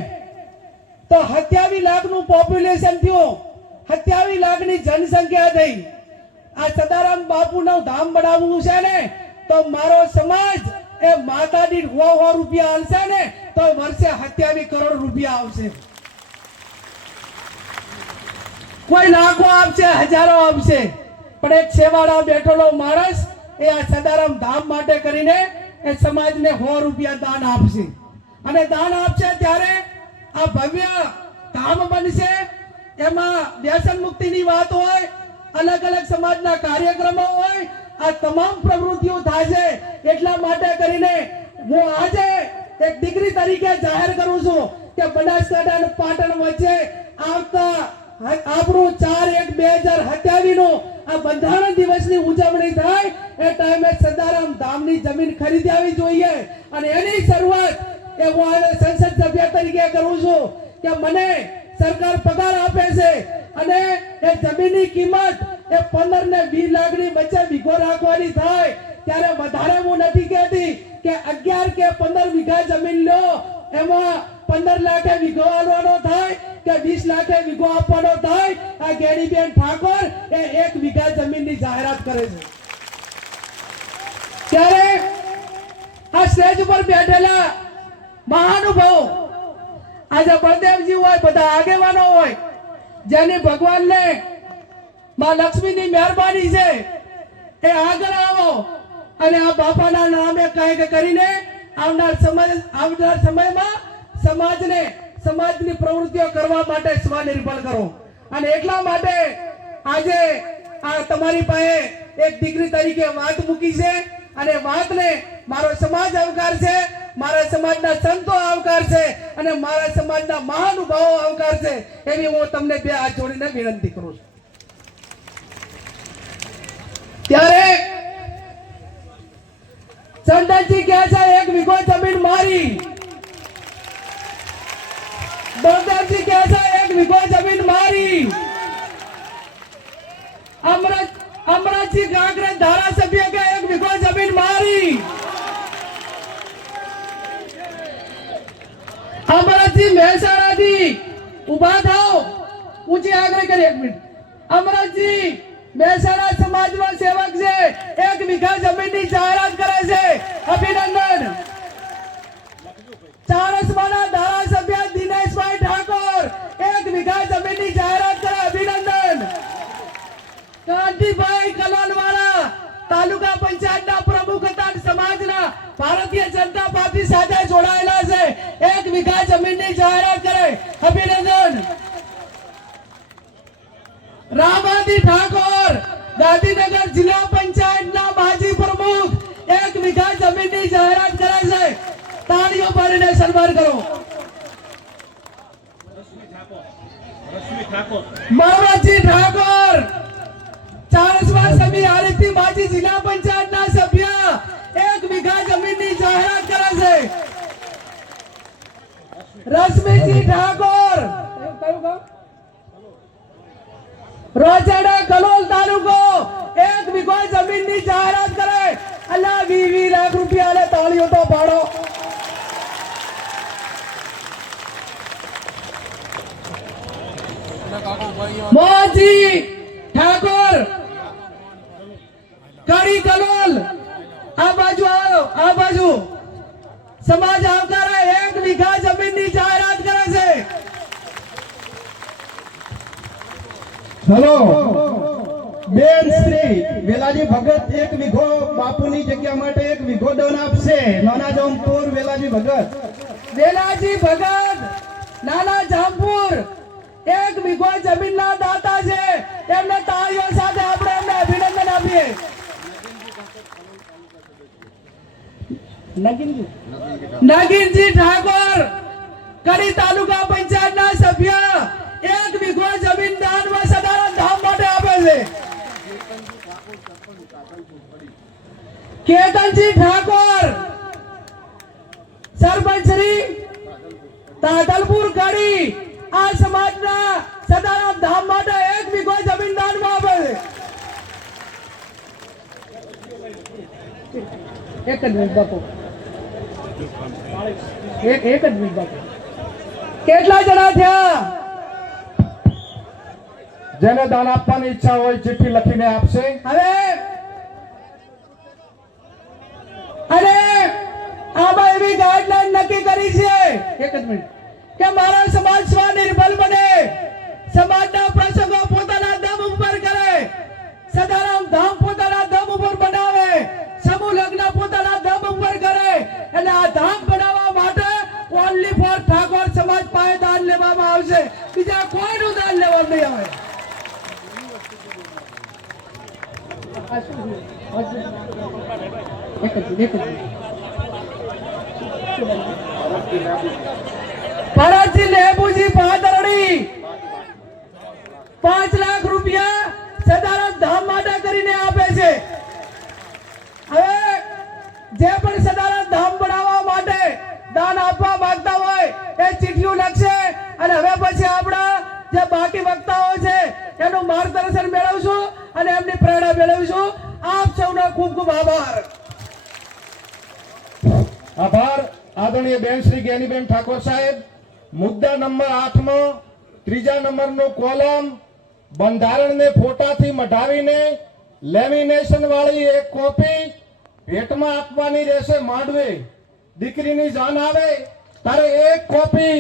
તો 27 લાખનું પોપ્યુલેશન થયું, 27 લાખની જનસંખ્યા થઈ. આ સદારામ બાપુનું ધામ બનાવવું છે ને તો મારો સમાજ એ માતા દીઠ 100 રૂપિયા આલશે ને તો વર્ષે 27 કરોડ રૂપિયા આવશે. કોઈ લાખો આપશે, હજારો આપશે, પણ એક સેવાળા બેઠેલો માણસ એ આ સદારામ ધામ માટે કરીને એ સમાજને 100 રૂપિયા દાન આપશે. અને દાન આપશે ત્યારે આ ભવ્ય ધામ બનશે. એમાં વ્યસન મુક્તિની વાત હોય, અલગ અલગ સમાજના કાર્યક્રમો હોય, આ તમામ પ્રવૃત્તિઓ થશે. એટલા માટે કરીને હું આજે એક દીકરી તરીકે જાહેર કરું છું કે બનાસકાંઠા અને પાટણ વચ્ચે આવતા આપણું 4/1/2027 નું આ બંધારણ દિવસની ઉજવણી થાય એ ટાઈમે સદારામ ધામની જમીન ખરીદી આવી જોઈએ. અને એની શરૂઆત એ હું સંસદ સભ્ય તરીકે કરું છું કે મને સરકાર પગાર આપે છે અને એ જમીનની કિંમત એ 15 ને 20 લાખની વચ્ચે વીઘો રાખવાની થાય ત્યારે વધારે હું નથી કહેતી કે 11 કે 15 વીઘા જમીન લો, એમાં 15 લાખે વીઘો આલવાનો થાય કે 20 લાખે વીઘો આપવાનો થાય. આ ગેડીબેન ઠાકોર એ 1 વીઘા જમીનની જાહેરાત કરે છે. ત્યારે આ સ્ટેજ ઉપર બેઠેલા મહાનુભાવો આજે બળદેવજી હોય, બધા આગેવાનો હોય, જેની ભગવાનને માં લક્ષ્મીની મહેરબાની છે એ આગળ આવો અને આ બાપાના નામે કંઈક કરીને આવનાર સમયમાં સમાજની પ્રવૃત્તિઓ કરવા માટે સ્વનિર્ભર કરો. અને એટલા માટે આજે આ તમારી પાસે એક દીકરી તરીકે વાત મૂકી છે અને વાતને મારો સમાજ આવકાર છે, મારા સમાજના સંતો આવકાર છે અને મારા સમાજના મહાનુભાવો આવકાર છે. એવી હું તમને બે હાથ જોડીને વિનંતી કરું છું. ત્યારે ચંદનજી કહે છે 1 વીઘો જમીન મારી. બળદેવજી કહે છે 1 વીઘો જમીન મારી. અમરતજી કાંકરેજ ધારાસભ્ય કે 1 વીઘો જમીન મારી. અમરતજી મહેસાણાથી ઉભા થાઓ, ઊંચી આંગળી કરી 1 મિનિટ. અમરતજી મહેસાણા સમાજનો સેવક છે, 1 વીઘા જમીનની જાહેરાત કરે છે. અભિનંદન. ચાણસ્માના ધારાસભ્ય દિનેશભાઈ ઠાકોર 1 વીઘા જમીનની જાહેરાત કરે. અભિનંદન. કાંતિભાઈ કલોલવાળા તાલુકા પંચાયતના પ્રમુખ હતા, સમાજના ભારતીય જનતા પાર્ટી સાથે જોડાયેલા છે, 1 વીઘા જમીનની જાહેરાત કરે. અભિનંદન. રામાજી ઠાકોર ગાંધીનગર જિલ્લા પંચાયતના માજી પ્રમુખ 1 વીઘા જમીનની જાહેરાત કરે છે. તાળીઓ પાડીને સન્માન કરો. મરવાજી ઠાકોર ચાણસ્મા સમી આરતી માજી જિલ્લા પંચાયતના સભ્ય 1 વીઘા જમીનની જાહેરાત કરે છે. રશ્મિજી ઠાકોર રોજડા કલોલ તાલુકો 1 વીઘો જમીનની જાહેરાત કરે. અલ્લાહ 20 લાખ રૂપિયા લે. તાળીઓ તો પાડો. મોહનજી ઠાકોર કડી કલોલ આ બાજુ આવો, આ બાજુ સમાજ આવકારે 1 વીઘા જમીનની જાહેરાત કરે છે. હેલો બેન શ્રી વેલાજી ભગત 1 વીઘો બાપુની જગ્યા માટે 1 વીઘો દાન આપશે. નાના જામપુર વેલાજી ભગત. વેલાજી ભગત નાના જામપુર 1 વીઘો જમીનના દાતા છે. એમને તાળીઓ સાથે આપણે એમને અભિનંદન આપીએ. નગીનજી ઠાકોર કડી તાલુકા પંચાયતના સભ્ય 1 વીઘો જમીન દાનમાં સદાનંદ ધામ માટે આપે છે. કેતનજી ઠાકોર સરપંચ શ્રી તાતલપુર કડી આ સમાજના સદાનંદ ધામ માટે 1 વીઘો જમીન દાનમાં આપે છે. એક જ મિનિટ બાપુ, એક જ મિનિટ બાપુ. કેટલા જણા થયા? જેને દાન આપવાની ઈચ્છા હોય ચિઠ્ઠી લખીને આપશે. હવે અને આમાં એવી ગાઈડલાઈન નક્કી કરી છે, એક જ મિનિટ, કે મારા સમાજ સ્વનિર્ભર બને, સમાજના પ્રસંગો પોતાના દમ ઉપર કરે, સદારામ ધામ પોતાના દમ ઉપર બનાવે, સમૂહ લગ્ન પોતાના દમ ઉપર કરે. અને આ ધામ બનાવવા માટે ઓનલી ફોર ઠાકોર સમાજ પાસે દાન લેવામાં આવશે. બીજા કોઈનું દાન લેવા નહીં આવે. ભરતજી લેબુજી પાદરડી 5 લાખ રૂપિયા સદારામ ધામ માટે કરીને આપે છે. હવે જે પણ સદારામ ધામ બનાવવા માટે દાન આપવા માંગતા હોય એ ચિઠ્ઠીઓ લખશે. અને હવે પછી આપણા જે બાકી વક્તાઓ છે એનું માર્ગદર્શન મેળવશું અને એમની પ્રેરણા મેળવીશું. આપ સૌનો ખૂબ ખૂબ આભાર. આભાર આદરણીય બેન શ્રી જ્ઞાનીબેન ઠાકોર સાહેબ. મુદ્દા નંબર 8 માં 3જા નંબરનો કોલમ બંધારણને ફોટાથી મઢાવીને લેમિનેશન વાળી એક કોપી ભેટમાં આપવાની રહેશે. માંડવે દીકરીની જાન આવે ત્યારે એક કોપી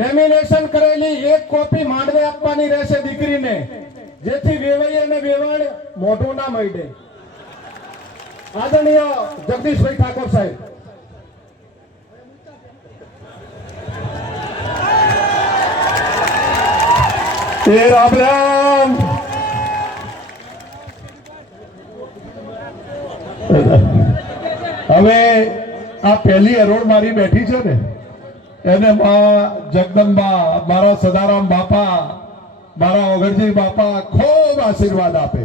લેમિનેશન કરેલી એક કોપી માંડવે આપવાની રહેશે દીકરીને, જેથી વેવાઈ અને વેવાણ મોઢું ના મળે. આદરણીય જગદીશભાઈ ઠાકોર સાહેબ. એ રામ રામ. હવે આ પહેલી હરોળ મારી બેઠી છે ને એને જગદંબા, મારા સદારામ બાપા, મારા ઓગણજી બાપા ખૂબ આશીર્વાદ આપે.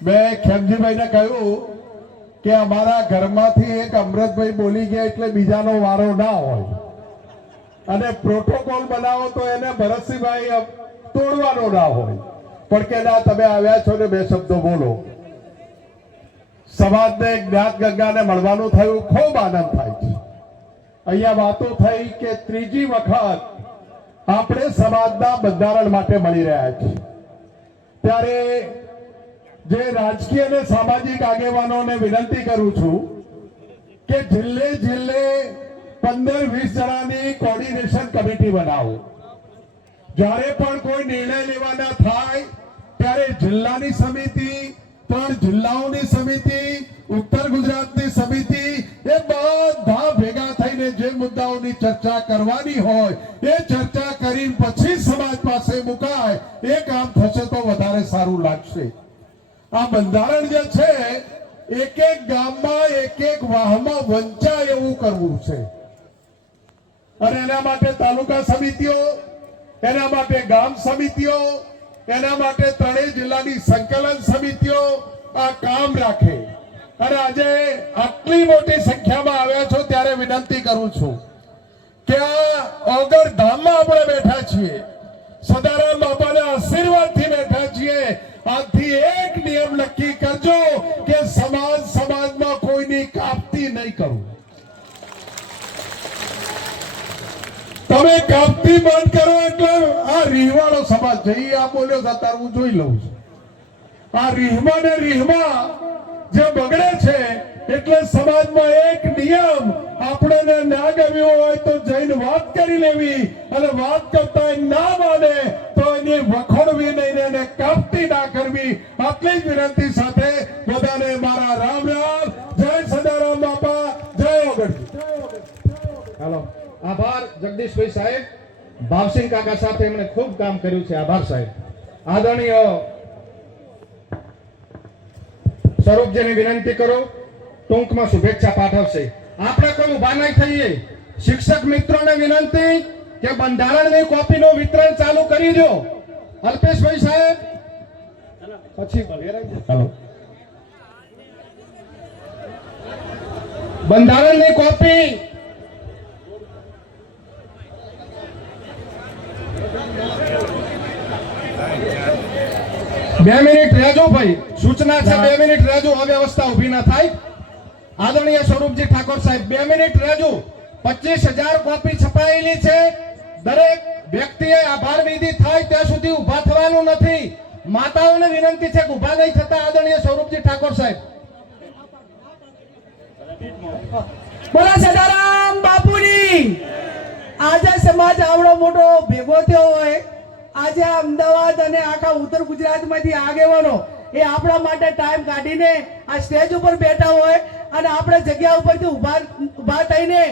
મેં ખેમજીભાઈને કહ્યું કે અમારા ઘરમાંથી એક અમૃતભાઈ બોલી ગયા એટલે બીજાનો વારો ના હોય, અને પ્રોટોકોલ બનાવો તો એને ભરતસિંહભાઈ તોડવાનો ના હોય, પણ કે ના તમે આવ્યા છો ને બે શબ્દો બોલો. સમાજને જ્ઞાત ગંગાને મળવાનું થયું, ખૂબ આનંદ થાય છે. અહીંયા વાતો થઈ કે ત્રીજી વખત આપણે સમાજના બંધારણ માટે મળી રહ્યા છીએ, ત્યારે જે રાજકીય અને સામાજિક આગેવાનોને વિનંતી કરું છું કે જિલ્લે 15-20 જણાની કોર્ડિનેશન કમિટી બનાવો. જ્યારે પણ કોઈ નિર્ણય લેવાના થાય ત્યારે જિલ્લાની સમિતિ, 3 જિલ્લાઓની સમિતિ, ઉત્તર ગુજરાતની સમિતિ, એ બધા ભેગા થઈને જે મુદ્દાઓની ચર્ચા કરવાની હોય એ ચર્ચા કરીને પછી સમાજ પાસે મુકાય, એ કામ થશે તો વધારે સારું લાગશે. આ બંધારણ જે છે એક એક ગામમાં એક વાહમાં વંચાય એવું કરવું છે, અને એના માટે તાલુકા સમિતિઓ, એના માટે ગામ સમિતિઓ, એના માટે 3 જિલ્લાની સંકલન સમિતિઓ આ કામ રાખે. અને આજે આટલી મોટી સંખ્યામાં આવ્યા છો ત્યારે વિનંતી કરું છું કે આ ઓગળ ધામમાં આપણે બેઠા છીએ, સદારામ બાપાના આશીર્વાદથી બેઠા છીએ. આજથી એક નિયમ નક્કી કરજો કે સમાજમાં કોઈની કાપતી નહીં કરવું. તમે કાપતી બંધ કરો એટલે આ રીહવાળો સમાજ છે, આ બોલ્યો હતા હું જોઈ લઉં છું. આ રીહમાં ને રીહમાં જે બગડે છે, એટલે સમાજમાં એક નિયમ આપણને ના ગમ્યો હોય તો જઈને વાત કરી લેવી, અને વાત કરતા ના માને તો એની વખોડવી નહીં, એને કાપતી ના કરવી. આટલી જ વિનંતી સાથે બધાને મારા રામ રામ. જય સદારામ બાપા, જય ઓગણજી. હાલો, આભાર જગદીશભાઈ સાહેબ. ભાવસિંહ કાકા સાથે એમણે ખૂબ કામ કર્યું છે. આભાર સાહેબ. આદરણીય સ્વરૂપજીને વિનંતી કરો, ટૂંકમાં શુભેચ્છા પાઠવશે. આપણે કોઈ ઉભા નહીં થઈએ. શિક્ષક મિત્રોને વિનંતી કે બંધારણની કોપીનું વિતરણ ચાલુ કરી દો. અલ્પેશભાઈ સાહેબ પછી ચાલો. બંધારણની કોપી બે મિનિટ રહેજો ભાઈ, સૂચના છે 2 મિનિટ રહેજો. અવ્યવસ્થા ઉભી ના થાય. આદરણીય સ્વરૂપજી ઠાકોર સાહેબ 2 મિનિટ રહેજો. 25,000 કોપી છપાયેલી છે. દરેક વ્યક્તિએ આભાર વિધિ થાય ત્યાં સુધી ઉભા થવાનું નથી. માતાઓને વિનંતી છે કે ઉભા નહીં થતા. આદરણીય સ્વરૂપજી ઠાકોર સાહેબ. બોલો સદારામ બાપુની. આજે સમાજ આવડો મોટો ભેગો થયો હોય, આજે અમદાવાદ અને આખા ઉત્તર ગુજરાતમાંથી આગેવાનો એ આપણા માટે ટાઈમ કાઢીને આ સ્ટેજ ઉપર બેઠા હોય, અને આપણે જગ્યા ઉપરથી ઉભા થઈને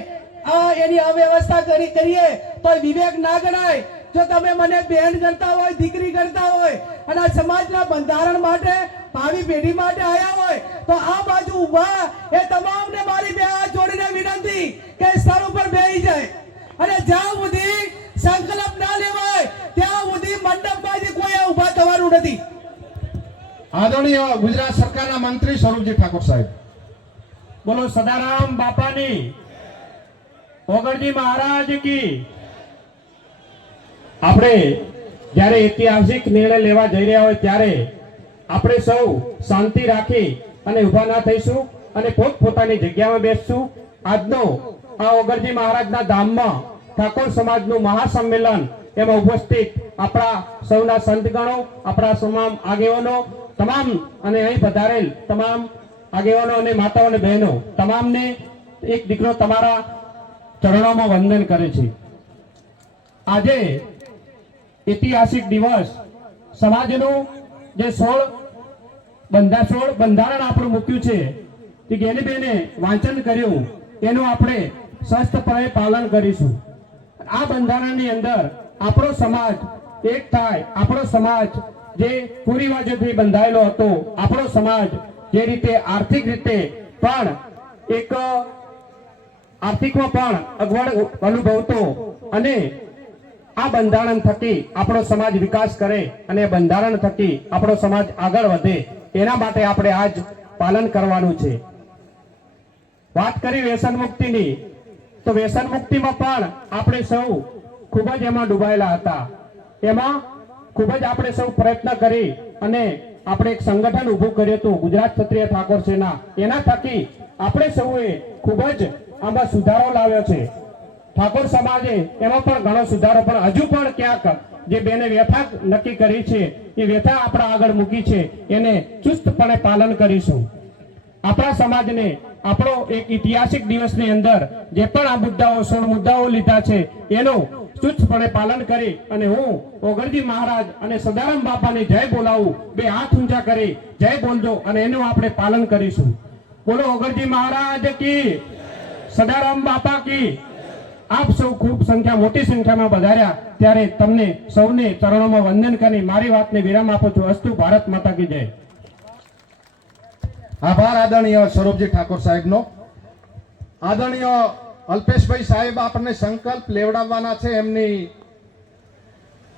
એની અવ્યવસ્થા કરીએ તો વિવેક ના ગણાય. જો તમે મને બહેન કરતા હોય, દીકરી કરતા હોય, અને આ સમાજના બંધારણ માટે, ભાવિ પેઢી માટે આવ્યા હોય, તો આ બાજુ ઉભા એ તમામને મારી બે હાથ જોડીને વિનંતી કે સ્થળ ઉપર બેસી જાય, અને જ્યાં સુધી સંકલ્પ ના લેવાય ત્યાં સુધી મંડપમાંથી કોઈ ઉભા થવાનું નથી. આદરણીય ગુજરાત સરકારના મંત્રી સ્વરૂપજી ઠાકોર સાહેબ. બોલો સદારામ બાપાની, ઓગણજી મહારાજ કી. આપણે જ્યારે ઐતિહાસિક નિર્ણય લેવા જઈ રહ્યા હોય ત્યારે આપણે સૌ શાંતિ રાખી અને ઉભા ના થઈશું અને પોતપોતાની જગ્યામાં બેસશું. આજનો આ ઓગણજી મહારાજના ધામમાં ઠાકોર સમાજનું મહાસંમેલન, એમાં ઉપસ્થિત આપણા સૌના સંતગણો, આપણા તમામ આગેવાનો, તમામ અને અહીં પધારેલ તમામ આગેવાનો અને માતાઓ અને બહેનો, તમામને એક દીકરો તમારા ચરણોમાં વંદન કરે છે. આજે ઐતિહાસિક દિવસ, સમાજનું જે 16 બંધારણ આપણું મૂક્યું છે, તે ગેનીબેને વાંચન કર્યું, એનું આપણે સ્વસ્થપણે પાલન કરીશું. આ બંધારણની અંદર આપણો સમાજ એક થાય, આપણો સમાજ જે કુરિવાજોથી બંધાયેલો હતો, આપણો સમાજ જે રીતે આર્થિક રીતે પણ એક આર્થિકમાં પણ અગવડ અનુભવતો, અને આ બંધારણ થકી આપણો સમાજ વિકાસ કરે અને બંધારણ થકી આપણો સમાજ આગળ વધે, એના માટે આપણે આજ પાલન કરવાનું છે. વાત કરી વ્યસન મુક્તિની, તો વ્યસન મુક્તિમાં પણ આપણે સૌ ખૂબ જ એમાં ડૂબાયેલા હતા. એમાં ખૂબ જ આપણે સૌ પ્રયત્ન કરી અને આપણે એક સંગઠન ઊભું કર્યું હતું, ગુજરાત ક્ષત્રિય ઠાકોર સેના. એના થકી આપણે સૌએ ખૂબ જ આમાં સુધારો લાવ્યો છે. ઠાકોર સમાજે એમાં પણ ઘણો સુધારો, પણ હજુ પણ ક્યાંક જે બેને વ્યથા નક્કી કરી છે એ વ્યથા આપણા આગળ મૂકી છે, એને ચુસ્તપણે પાલન કરીશું. આપણા સમાજને આપણો એક ઐતિહાસિક દિવસની અંદર જે પણ આ મુદ્દાઓ 16 મુદ્દાઓ લીધા છે એનું ચુસ્તપણે પાલન કરી અને હું ઓગણજી મહારાજ અને સદારામ બાપાની જય બોલાવું, બે હાથ ઊંચા કરી જય બોલજો અને એનું આપણે પાલન કરીશું. બોલો ઓગણજી મહારાજ કી, સદારામ બાપા કી. આપ સૌ ખૂબ સંખ્યા, મોટી સંખ્યામાં વધાર્યા ત્યારે તમને સૌને ચરણોમાં વંદન કરી મારી વાતને વિરામ આપું છું. અસ્તુ. ભારત માતા કી જય. આભાર આદરણીય સ્વરૂપજી ઠાકોર સાહેબનો. આદરણીય અલ્પેશભાઈ સાહેબ આપણને સંકલ્પ લેવડાવવાના છે.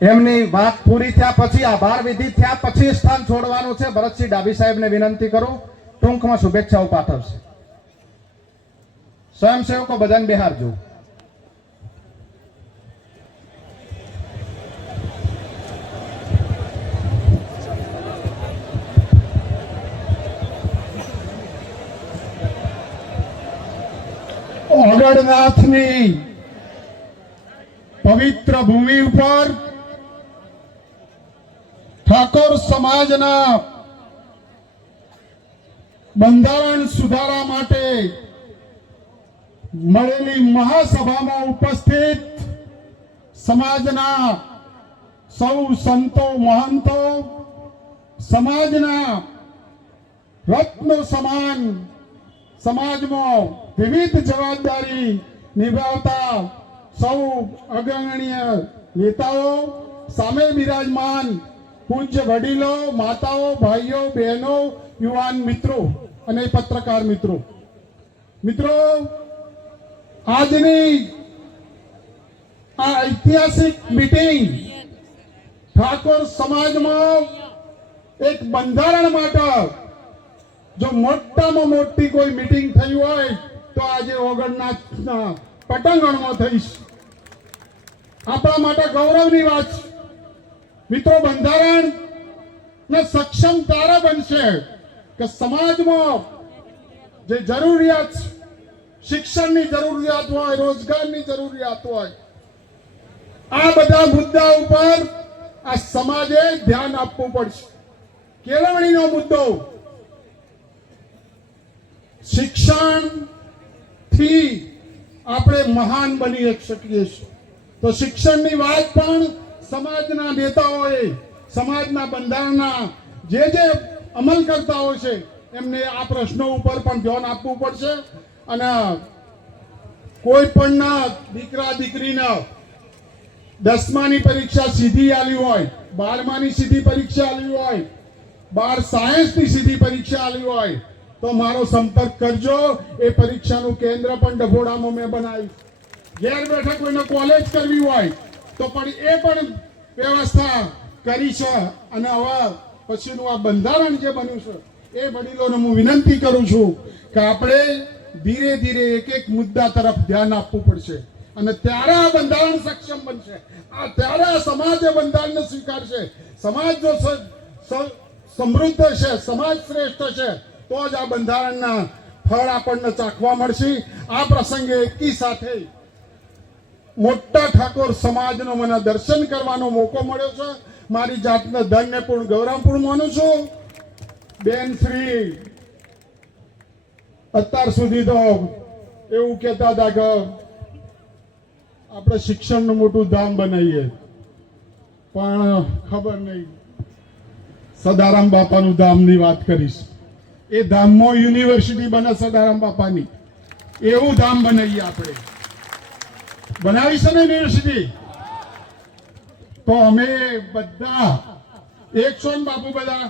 એમની વાત પૂરી થયા પછી, આભાર વિધિ થયા પછી સ્થાન છોડવાનું છે. ભરતસિંહ ડાભી સાહેબને વિનંતી કરું, ટૂંકમાં શુભેચ્છાઓ પાઠવશે. સ્વયંસેવકો બધાને બિહારજો. ઓગણનાથની પવિત્ર ભૂમિ ઉપર ઠાકોર સમાજના બંધારણ સુધારા માટે મળેલી મહાસભામાં ઉપસ્થિત સમાજના સૌ સંતો મહંતો, સમાજના રત્નો સમાન સમાજમાં વિવિધ જવાબદારી નિભાવતા સૌ અગ્રગણ્ય નેતાઓ, સામે બિરાજમાન પૂજ્ય વડીલો, માતાઓ, ભાઈઓ, બહેનો, યુવાન મિત્રો અને પત્રકાર મિત્રો, આજની આ ઐતિહાસિક મીટિંગ ઠાકોર સમાજમાં એક બંધારણ માટે જો મોટામાં મોટી કોઈ મીટિંગ થઈ હોય તો આજે ઓગણનાથના પટાંગણમાં થઈશ. આપણા માટે ગૌરવની વાત છે. મિત્રો, બંધારણ ને સક્ષમ ત્યારે બનશે કે સમાજમાં જે જરૂરિયાત, શિક્ષણની જરૂરિયાત હોય, રોજગારની જરૂરિયાત હોય, આ બધા મુદ્દા ઉપર આ સમાજે ધ્યાન આપવું પડશે. કેળવણીનો મુદ્દો, શિક્ષણ થી આપણે મહાન બની શકીએ છીએ. તો શિક્ષણની વાત પણ સમાજના નેતાઓએ, સમાજના બંધારણના જે અમલ કરતા હોય છે એમને આ પ્રશ્નો ઉપર પણ ધ્યાન આપવું પડશે. અને કોઈ પણ દીકરા દીકરીને 10માની પરીક્ષા સીધી આલી હોય, 12માની સીધી પરીક્ષા આલી હોય, 12 સાયન્સની સીધી પરીક્ષા આલી હોય તો મારો સંપર્ક કરજો. એ પરીક્ષાનું કેન્દ્ર પણ ડભોડામાં મેં બનાવ્યું. ઘેર બેઠા કોઈને કોલેજ કરવી હોય તો પણ એ પણ વ્યવસ્થા કરી છે. અને હવે પછીનું આ બંધારણ જે બન્યું છે એ વડીલોને હું વિનંતી કરું છું કે આપણે ધીરે ધીરે એક એક મુદ્દા તરફ ધ્યાન આપવું પડશે અને ત્યારે આ બંધારણ સક્ષમ બનશે. ત્યારે આ સમાજ એ બંધારણને સ્વીકારશે. સમાજ જો સમૃદ્ધ છે, સમાજ શ્રેષ્ઠ છે તો જ આ બંધારણના ફળ આપણને ચાખવા મળશે. આ પ્રસંગે એકી સાથે મોટા ઠાકોર સમાજનો મને દર્શન કરવાનો મોકો મળ્યો છે. મારી જાતને ધન્યપૂર્ણ, ગૌરવપૂર્ણ માનું છું. બેન શ્રી અત્યાર સુધી તો એવું કહેતા હતા કે આપણે શિક્ષણનું મોટું ધામ બનાવીએ, પણ ખબર નહીં, સદારામ બાપાનું ધામની વાત કરીશ. એ ધામમાં યુનિવર્સિટી બને સદારામ બાપાની, એવું ધામ બનાવીએ આપણે. બનાવી છે ને યુનિવર્સિટી? તો અમે બધા એક છો ને બાપુ, બધા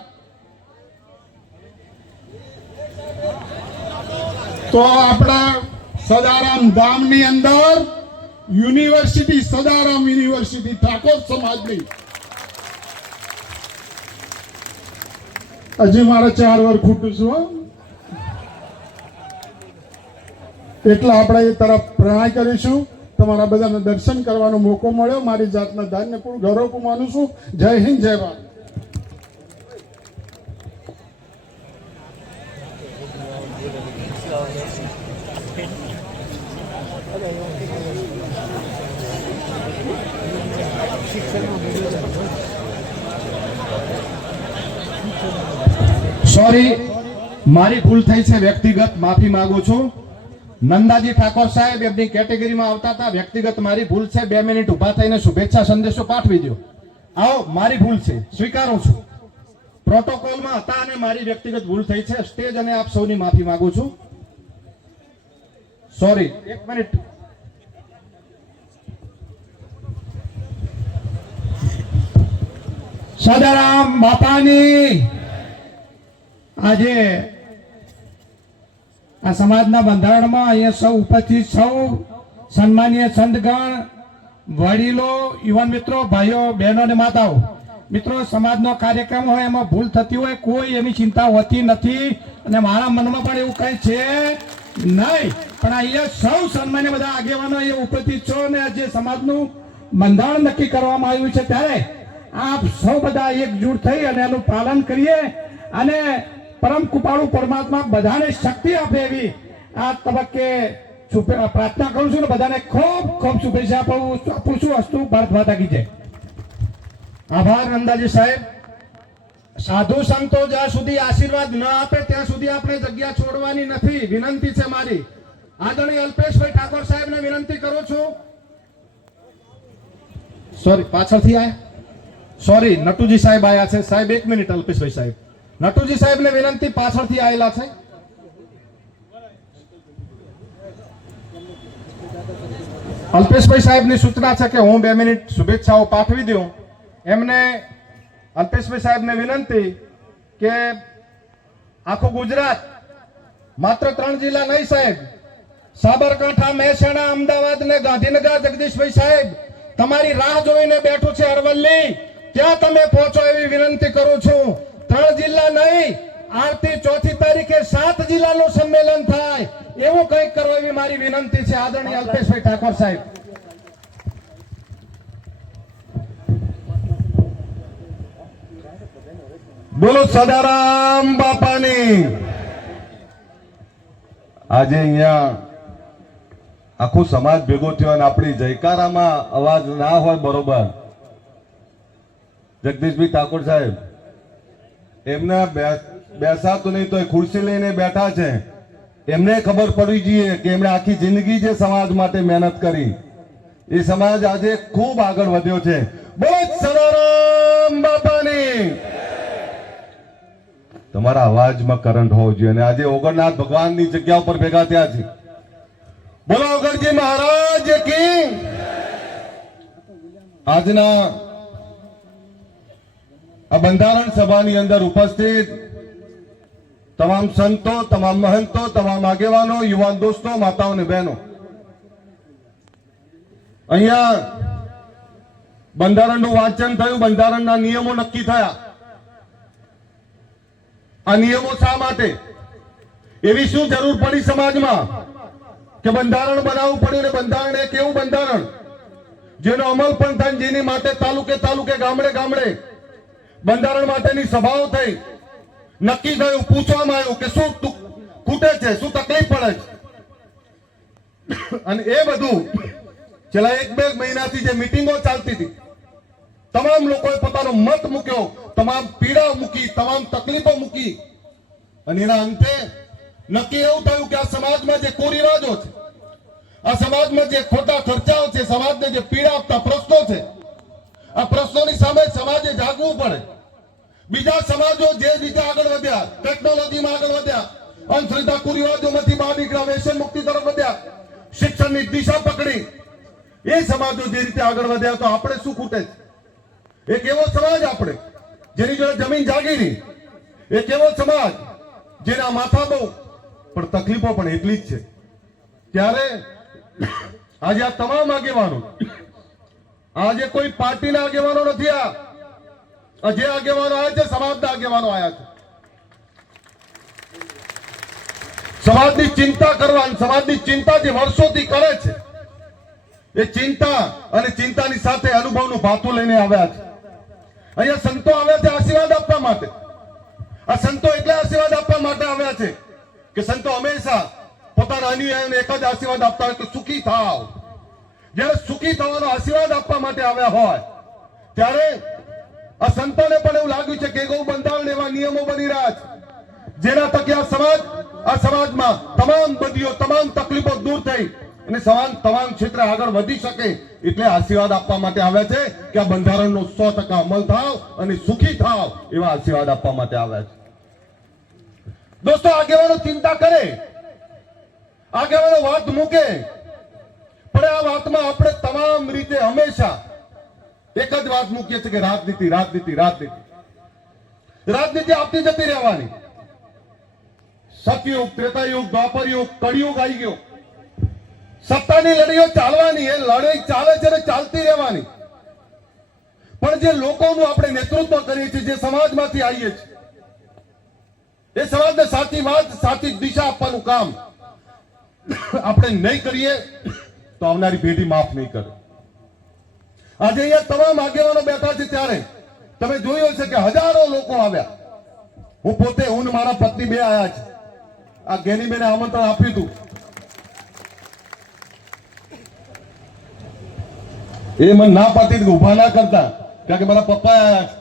તો આપણા સદારામ ધામની અંદર યુનિવર્સિટી, સદારામ યુનિવર્સિટી ઠાકોર સમાજની હજી મારે 4 વાર ખૂટું છું હો. એટલે આપણે એ તરફ પ્રયાણ કરીશું. તમારા બધાને દર્શન કરવાનો મોકો મળ્યો. મારી જાતના દાનને પૂરું ગૌરવ માનું છું. જય હિન્દ, જય ભારત. સોરી, મારી ભૂલ થઈ છે. વ્યક્તિગત માફી માંગુ છું. નંદાજી ઠાકોર સાહેબ એમની કેટેગરીમાં આવતા હતા. વ્યક્તિગત મારી ભૂલ છે. 2 મિનિટ ઊભા થઈને શુભેચ્છા સંદેશો પાઠવી દો. આવો, મારી ભૂલ છે, સ્વીકારું છું. પ્રોટોકોલમાં હતા અને મારી વ્યક્તિગત ભૂલ થઈ છે. સ્ટેજ અને આપ સૌની માફી માંગુ છું. Sorry, 1 minute. સદારામ બાપાની આજે આ સમાજના બંધારણમાં અહીંયા સૌ ઉપસ્થિત સૌ સન્માનીય સંતગણ, વડીલો, યુવાન મિત્રો, ભાઈઓ, બહેનો અને માતાઓ, મિત્રો, સમાજનો કાર્યક્રમ હોય એમાં ભૂલ થતી હોય કોઈ એની ચિંતા હોતી નથી અને મારા મનમાં પણ એવું કઈ છે નહીં. પણ અહીંયા સૌ સન્માનીય બધા આગેવાનો અહીંયા ઉપસ્થિત છો અને આજે સમાજનું બંધારણ નક્કી કરવામાં આવ્યું છે ત્યારે આપ સૌ બધા એકજૂટ થઈ અને એનું પાલન કરીએ અને પરમ કૃપાળુ પરમાત્મા બધાને શક્તિ આપે એવી આ તબક્કે પ્રાર્થના કરું છું ને બધાને ખૂબ ખૂબ શુભેચ્છા આપું છું. અસ્તુ ભારત માતા કી જય. આભાર નંદાજી સાહેબ. સાધુ સંતો જ્યાં સુધી આશીર્વાદ ન આપે ત્યાં સુધી આપણે જગ્યા છોડવાની નથી. વિનંતી છે મારી. આદરણીય અલ્પેશભાઈ ઠાકોર સાહેબને વિનંતી કરું છું. સોરી, પાછળથી આયા. સોરી, નટુજી સાહેબ આયા છે. સાહેબ 1 મિનિટ. અલ્પેશભાઈ સાહેબ, નટુજી સાહેબને વિનંતી, પાછળથી આવેલા છે. અલ્પેશભાઈ સાહેબની સૂચના છે કે હું 2 મિનિટ શુભેચ્છાઓ પાઠવી દઉં. એમને અલ્પેશભાઈ સાહેબને વિનંતી કે આખું ગુજરાત, માત્ર 3 જિલ્લા નહીં સાહેબ, સાબરકાંઠા, મહેસાણા, અમદાવાદ ને ગાંધીનગર, જગદીશભાઈ સાહેબ તમારી રાહ જોઈને બેઠું છે. અરવલ્લી, ત્યાં તમે પહોંચો એવી વિનંતી કરું છું. 3 જિલ્લા નહીં, આવતી 4મી તારીખે 7 જિલ્લાનું સંમેલન થાય એવું કંઈક કરો એવી મારી વિનંતી છે. આદરણીય અલ્પેશભાઈ ઠાકોર સાહેબ. બોલો સદારામ બાપાની. આજે અહીંયા આખો સમાજ ભેગો થયો અને આપણી જયકારામાં અવાજ ના હોય બરોબર. જગદીશભાઈ ઠાકોર સાહેબ એમના બેસાતું નહીં તો ખુરશી લઈને બેઠા છે. એમને ખબર પડવી જોઈએ કે એમણે આખી જિંદગી જે સમાજ માટે મહેનત કરી, એ સમાજ આજે ખૂબ આગળ વધ્યો છે. બોલો સદારામ બાપાની. તમારા અવાજમાં કરંટ હોવો જોઈએ અને આજે ઓગણનાથ ભગવાનની જગ્યા ઉપર ભેગા થયા છે. બોલો ઓગણજી મહારાજ કી. આજના આ બંધારણ સભાની અંદર ઉપસ્થિત તમામ સંતો, તમામ મહંતો, તમામ આગેવાનો, યુવાન દોસ્તો, માતાઓ અને બહેનો, અહીંયા બંધારણનું વાંચન થયું, બંધારણના નિયમો નક્કી થયા. આ નિયમો શા માટે? એવી શું જરૂર પડી સમાજમાં કે બંધારણ બનાવવું પડ્યું? ને બંધારણ એક એવું બંધારણ જેનો અમલ પણ થાય, જેની માટે તાલુકે તાલુકે, ગામડે ગામડે બંધારણ માટેની સભાઓ થઈ, નક્કી થયું, પૂછવામાં આવ્યું કે શું ખૂટે છે, શું તકલીફ પડે છે. અને એ બધું છેલ્લા 1-2 મહિનાથી જે મિટિંગો ચાલતી હતી, તમામ લોકોએ પોતાનો મત મૂક્યો, તમામ પીડા મૂકી, તમામ તકલીફો મૂકી અને એના અંતે નક્કી એવું થયું કે આ સમાજમાં જે કુરિવાજો છે, આ સમાજમાં જે ખોટા ખર્ચાઓ છે, સમાજને જે પીડા આપતા પ્રશ્નો છે, આ પ્રશ્નોની સામે સમાજે જાગવું પડે. બીજા સમાજો જે રીતે આગળ વધ્યા, ટેકનોલોજીમાં આગળ વધ્યા, અંધશ્રદ્ધા કુરિવાજોમાંથી બહાર નીકળ્યા, વ્યસન મુક્તિ તરફ વધ્યા, શિક્ષણની દિશા પકડી, એ સમાજો જે રીતે આગળ વધ્યા, તો આપણે શું ખૂટે છે? એક એવો સમાજ આપણે જેની જોડે જમીન જાગીરી, એક એવો સમાજ જેના માથા બહુ પણ તકલીફો પણ એટલી જ છે. ત્યારે આજે આ તમામ આગેવાનો, આજે કોઈ પાર્ટીના આગેવાનો નથી, આ જે આગેવાનો આવ્યા છે સમાજના આગેવાનો આવ્યા છે. સમાજની ચિંતા કરવા અને સમાજની ચિંતા જે વર્ષોથી કરે છે એ ચિંતા અને ચિંતાની સાથે અનુભવનું ભાથું લઈને આવ્યા છે. અહીંયા સંતો આવ્યા છે આશીર્વાદ આપવા માટે. આ સંતો એટલે આશીર્વાદ આપવા માટે આવ્યા છે કે સંતો હંમેશા પોતાના અનુયાયીઓને એક જ આશીર્વાદ આપતા હોય કે સુખી થાવ. જ્યારે સુખી થવાનો આશીર્વાદ આપવા માટે આવ્યા હોય ત્યારે આ સંતોને પણ એવું લાગ્યું છે કે ગૌ બંધારણ એવા નિયમો બની રહ્યા છે જેના થકી આ સમાજમાં તમામ બદીઓ તમામ તકલીફો દૂર થઈ અને સમાજ તમામ ક્ષેત્રે આગળ વધી શકે એટલે આશીર્વાદ આપવા માટે આવ્યા છે કે આ બંધારણનો 100% અમલ થાવ અને સુખી થાવ એવા આશીર્વાદ આપવા માટે આવ્યા છે. દોસ્તો, આગેવાનો ચિંતા કરે, આગેવાનો વાત મૂકે, પણ આ વાતમાં આપણે તમામ રીતે હંમેશા એક જ વાત મૂકીએ છીએ કે રાજનીતિ રાજનીતિ રાજનીતિ રાજનીતિ આપતી જતી રહેવાની. સતયુગ, ત્રેતાયુગ, દ્વાપરયુગ, કળિયુગ આવી ગયો. સત્તાની લડાઈઓ ચાલવાની, એ લડાઈ ચાલે છે ને ચાલતી રહેવાની. પણ જે લોકોનું આપણે નેતૃત્વ કરીએ છીએ, જે સમાજમાંથી આવીએ છીએ, એ સમાજને સાચી વાત, સાચી દિશા આપવાનું કામ આપણે નહીં કરીએ તો આવનારી પેઢી માફ નહીં કરે. આજે અહીંયા તમામ આગેવાનો બેઠા છે ત્યારે તમે જોયું હશે કે હજારો લોકો આવ્યા. હું પોતે, હું ને મારા પત્ની બે આવ્યા છે. આ ગેનીબેને આમંત્રણ આપ્યું હતું. એ મને ના પાડતી કે ઉભા ના કરતા, કારણ કે મારા પપ્પા આવ્યા છે,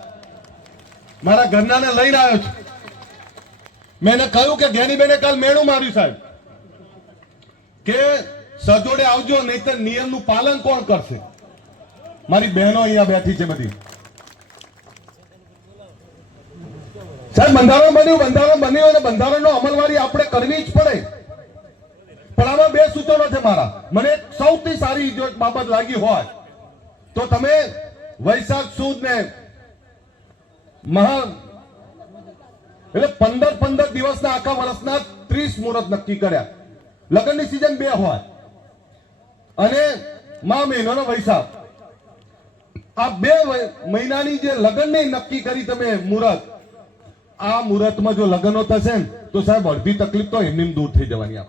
મારા ઘરનાને લઈને આવ્યો છું. મેં એને કહ્યું કે ગેનીબેને કાલ મેણું માર્યું સાહેબ કે સજોડે આવજો, નહીતર નિયમનું પાલન કોણ કરશે? મારી બહેનો અહીંયા બેઠી છે બધી. સાહેબ, બંધારણ બન્યું અને બંધારણનો અમલવારી આપણે કરવી જ પડે. પણ આમાં બે સૂચનો છે મારા. મને સૌથી સારી જો એક બાબત લાગી હોય તો તમે વૈશાખ સુદ ને એટલે 15 દિવસના આખા વર્ષના 30 મુહૂર્ત નક્કી કર્યા. લગ્નની સિઝન 2 હોય અને મા મહિનાનો વૈશાખ, આ 2 મહિનાની જે લગ્નની નક્કી કરી તમે મુહૂર્ત, આ મુહૂર્તમાં જો લગ્નો થશે ને તો સાહેબ અડધી તકલીફ તો એમની દૂર થઈ જવાની.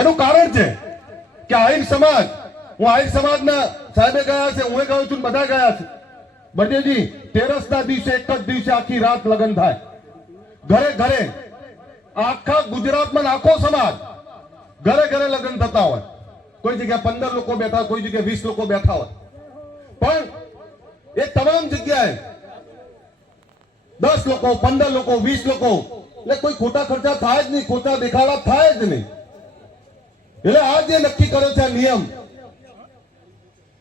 એનું કારણ છે કે આહિર સમાજ, હું આહિર સમાજના સાહેબે ગયા છે, હું ગયો છું, બધા ગયા છે. બળદેવજી, 13ના દિવસે એક જ દિવસે આખી રાત લગ્ન થાય. ઘરે ઘરે આખા ગુજરાતમાં આખો સમાજ ઘરે ઘરે લગ્ન થતા હોય. કોઈ જગ્યાએ 15 લોકો બેઠા, કોઈ જગ્યાએ 20 લોકો બેઠા હોય. પણ એ તમામ જગ્યાએ 10 લોકો, 15 લોકો, 20 લોકો, એટલે કોઈ ખોટા ખર્ચા થાય જ નહીં, ખોટા દેખાડા થાય જ નહીં. એટલે આ જે નક્કી કર્યો છે આ નિયમ,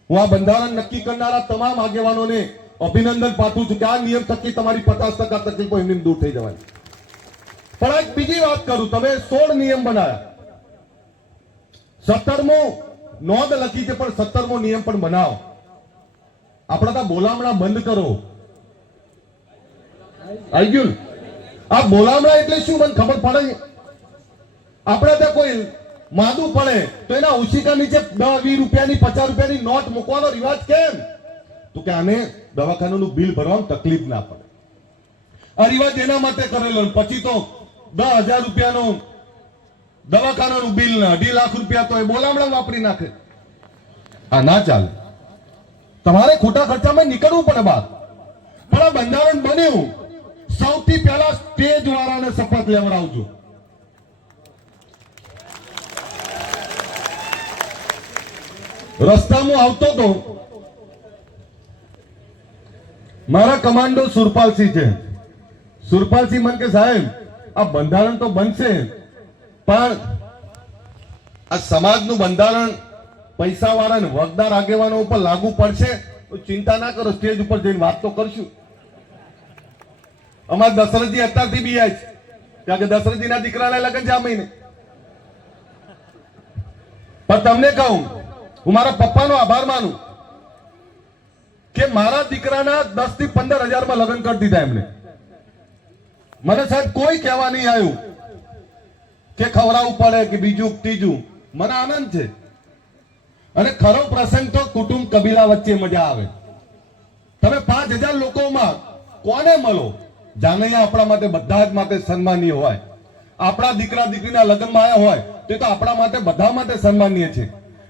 હું આ બંધારણ નક્કી કરનારા તમામ આગેવાનોને અભિનંદન પાઠવું છું કે આ નિયમ થકી તમારી 50% તકલીફો એમની દૂર થઈ જવાની. પણ એક બીજી વાત કરું, તમે 16 નિયમ બનાવ્યા, 17મો નોંધ લખી છે, પણ 17મો નિયમ પણ બનાવો. આપણા ત્યાં બોલામણા બંધ કરો. આવી ગયું? આ બોલામણા એટલે શું મને ખબર પડે? આપણા ત્યાં કોઈ માદું પડે તો એના ઓશિકા નીચે 10-20 રૂપિયાની 50 રૂપિયાની નોટ મૂકવાનો રિવાજ કેમ? તો કે આને દવાખાનાનું બિલ ભરવામાં તકલીફ ના પડે. આ રિવાજ એના માટે કરેલો. પછી તો 10,000 રૂપિયાનું દવાખાનાનું બિલ ને 2.5 લાખ રૂપિયા તો એ બોલામણા વાપરી નાખે. આ ના ચાલે. તમારે ખોટા ખર્ચામાં નીકળવું પડે બહાર. પણ આ બંધારણ બન્યું, સૌથી પહેલા સ્ટેજ વાળાને શપથ લેવડાવજો. રસ્તામાં આવતો તો મારા કમાન્ડો સુરપાલસિંહ છે. સુરપાલસિંહ મને કે સાહેબ આ બંધારણ તો બનશે પણ આ સમાજનું બંધારણ પૈસા વાળા ને વગદાર આગેવાનો ઉપર લાગુ પડશે તો ચિંતા ના કરો, સ્ટેજ ઉપર જઈને વાત તો કરશું. અમારા દશરથજી અત્યારથી બી આવે છે, કારણ કે દશરથજીના દીકરાના લગ્ન છે આ મહિને. પણ તમને કહું, હું મારા પપ્પાનો આભાર માનું કે મારા દીકરાના 10 થી 15 હજારમાં લગ્ન કરી દીધા એમને. મને સાહેબ કોઈ કહેવા નહીં આવ્યું કે ખવડાવવું પડે કે બીજું ત્રીજું. મને આનંદ છે. અને ખરો પ્રસંગ તો કુટુંબ કબીલા વચ્ચે મજા આવે. તમે 5000 લોકોમાં કોને મળો? જાનૈયા આપણા માટે બધા જ માટે સન્માનીય હોય. આપણા દીકરા દીકરીના લગ્નમાં આવ્યા હોય તે તો આપણા માટે બધા માટે સન્માનીય છે.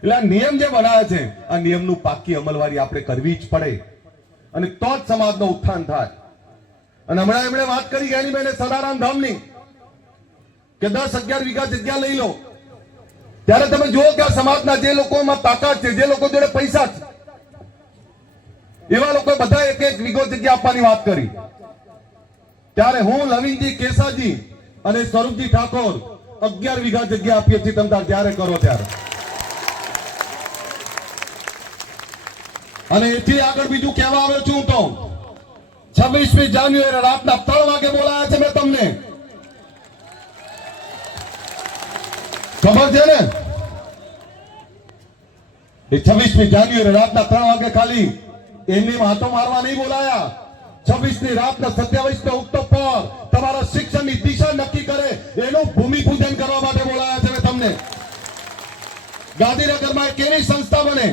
એટલે આ નિયમ જે બનાવે છે આ નિયમનું પાકી અમલવારી આપણે કરવી જ પડે અને તો જ સમાજનો ઉત્થાન થાય. અને હમણાં એમણે વાત કરી જ્ઞાનીબેને સદારામ ધામની કે 10-11 વીઘા જગ્યા લઈ લો. ત્યારે તમે જુઓ કે આ સમાજના જે લોકોમાં તાકાત છે, જે લોકો જોડે પૈસા છે, એવા લોકો બધા એક એક વીઘો જગ્યા આપવાની વાત કરી. ત્યારે હું, લવિંગજી, કેસાજી અને સ્વરૂપજી ઠાકોર 11 વીઘા જગ્યા આપીએ છીએ. તમે જ્યારે કરો ત્યારે. અને એથી આગળ બીજું કહેવા આવ્યો છું તો 26મી જાન્યુઆરી રાતના 3 વાગે બોલાયા છે મેં તમને. ખબર છે ને? એ 26મી જાન્યુઆરી રાતના 3 વાગે ખાલી એમની હાથો મારવા નહીં બોલાયા. 26ની રાતના 27 ઓક્ટોબર પર તમારા શિક્ષણની દિશા નક્કી કરે એનું ભૂમિપૂજન કરવા માટે બોલાયા છે મેં તમને. ગાંધીનગરમાં એક એવી સંસ્થા બને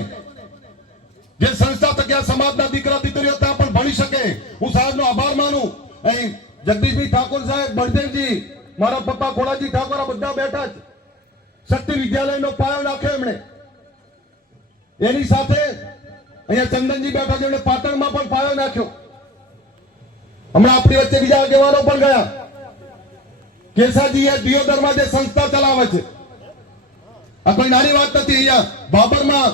જે સંસ્થા થકી આ સમાજના દીકરા દીકરીઓ ત્યાં પણ ભણી શકે. હું સાહેબનો આભાર માનું. અહીં જગદીશભાઈ ઠાકોર સાહેબ, બળદેવજી, મારા પપ્પા ખોડાજી ઠાકોર આ બધા બેઠા છે. શક્તિ વિદ્યાલયનો પાયો નાખ્યો એમણે. એની સાથે અહીંયા ચંદનજી બેઠા છે, એમણે પાટણમાં પણ પાયો નાખ્યો. હમણાં આપણી વચ્ચે બીજા આગેવાનો પણ ગયા. કેસાજી એ દિયોદરમાં જે સંસ્થા ચલાવે છે, આ કોઈ નાની વાત નથી. અહીંયા બાબરમાં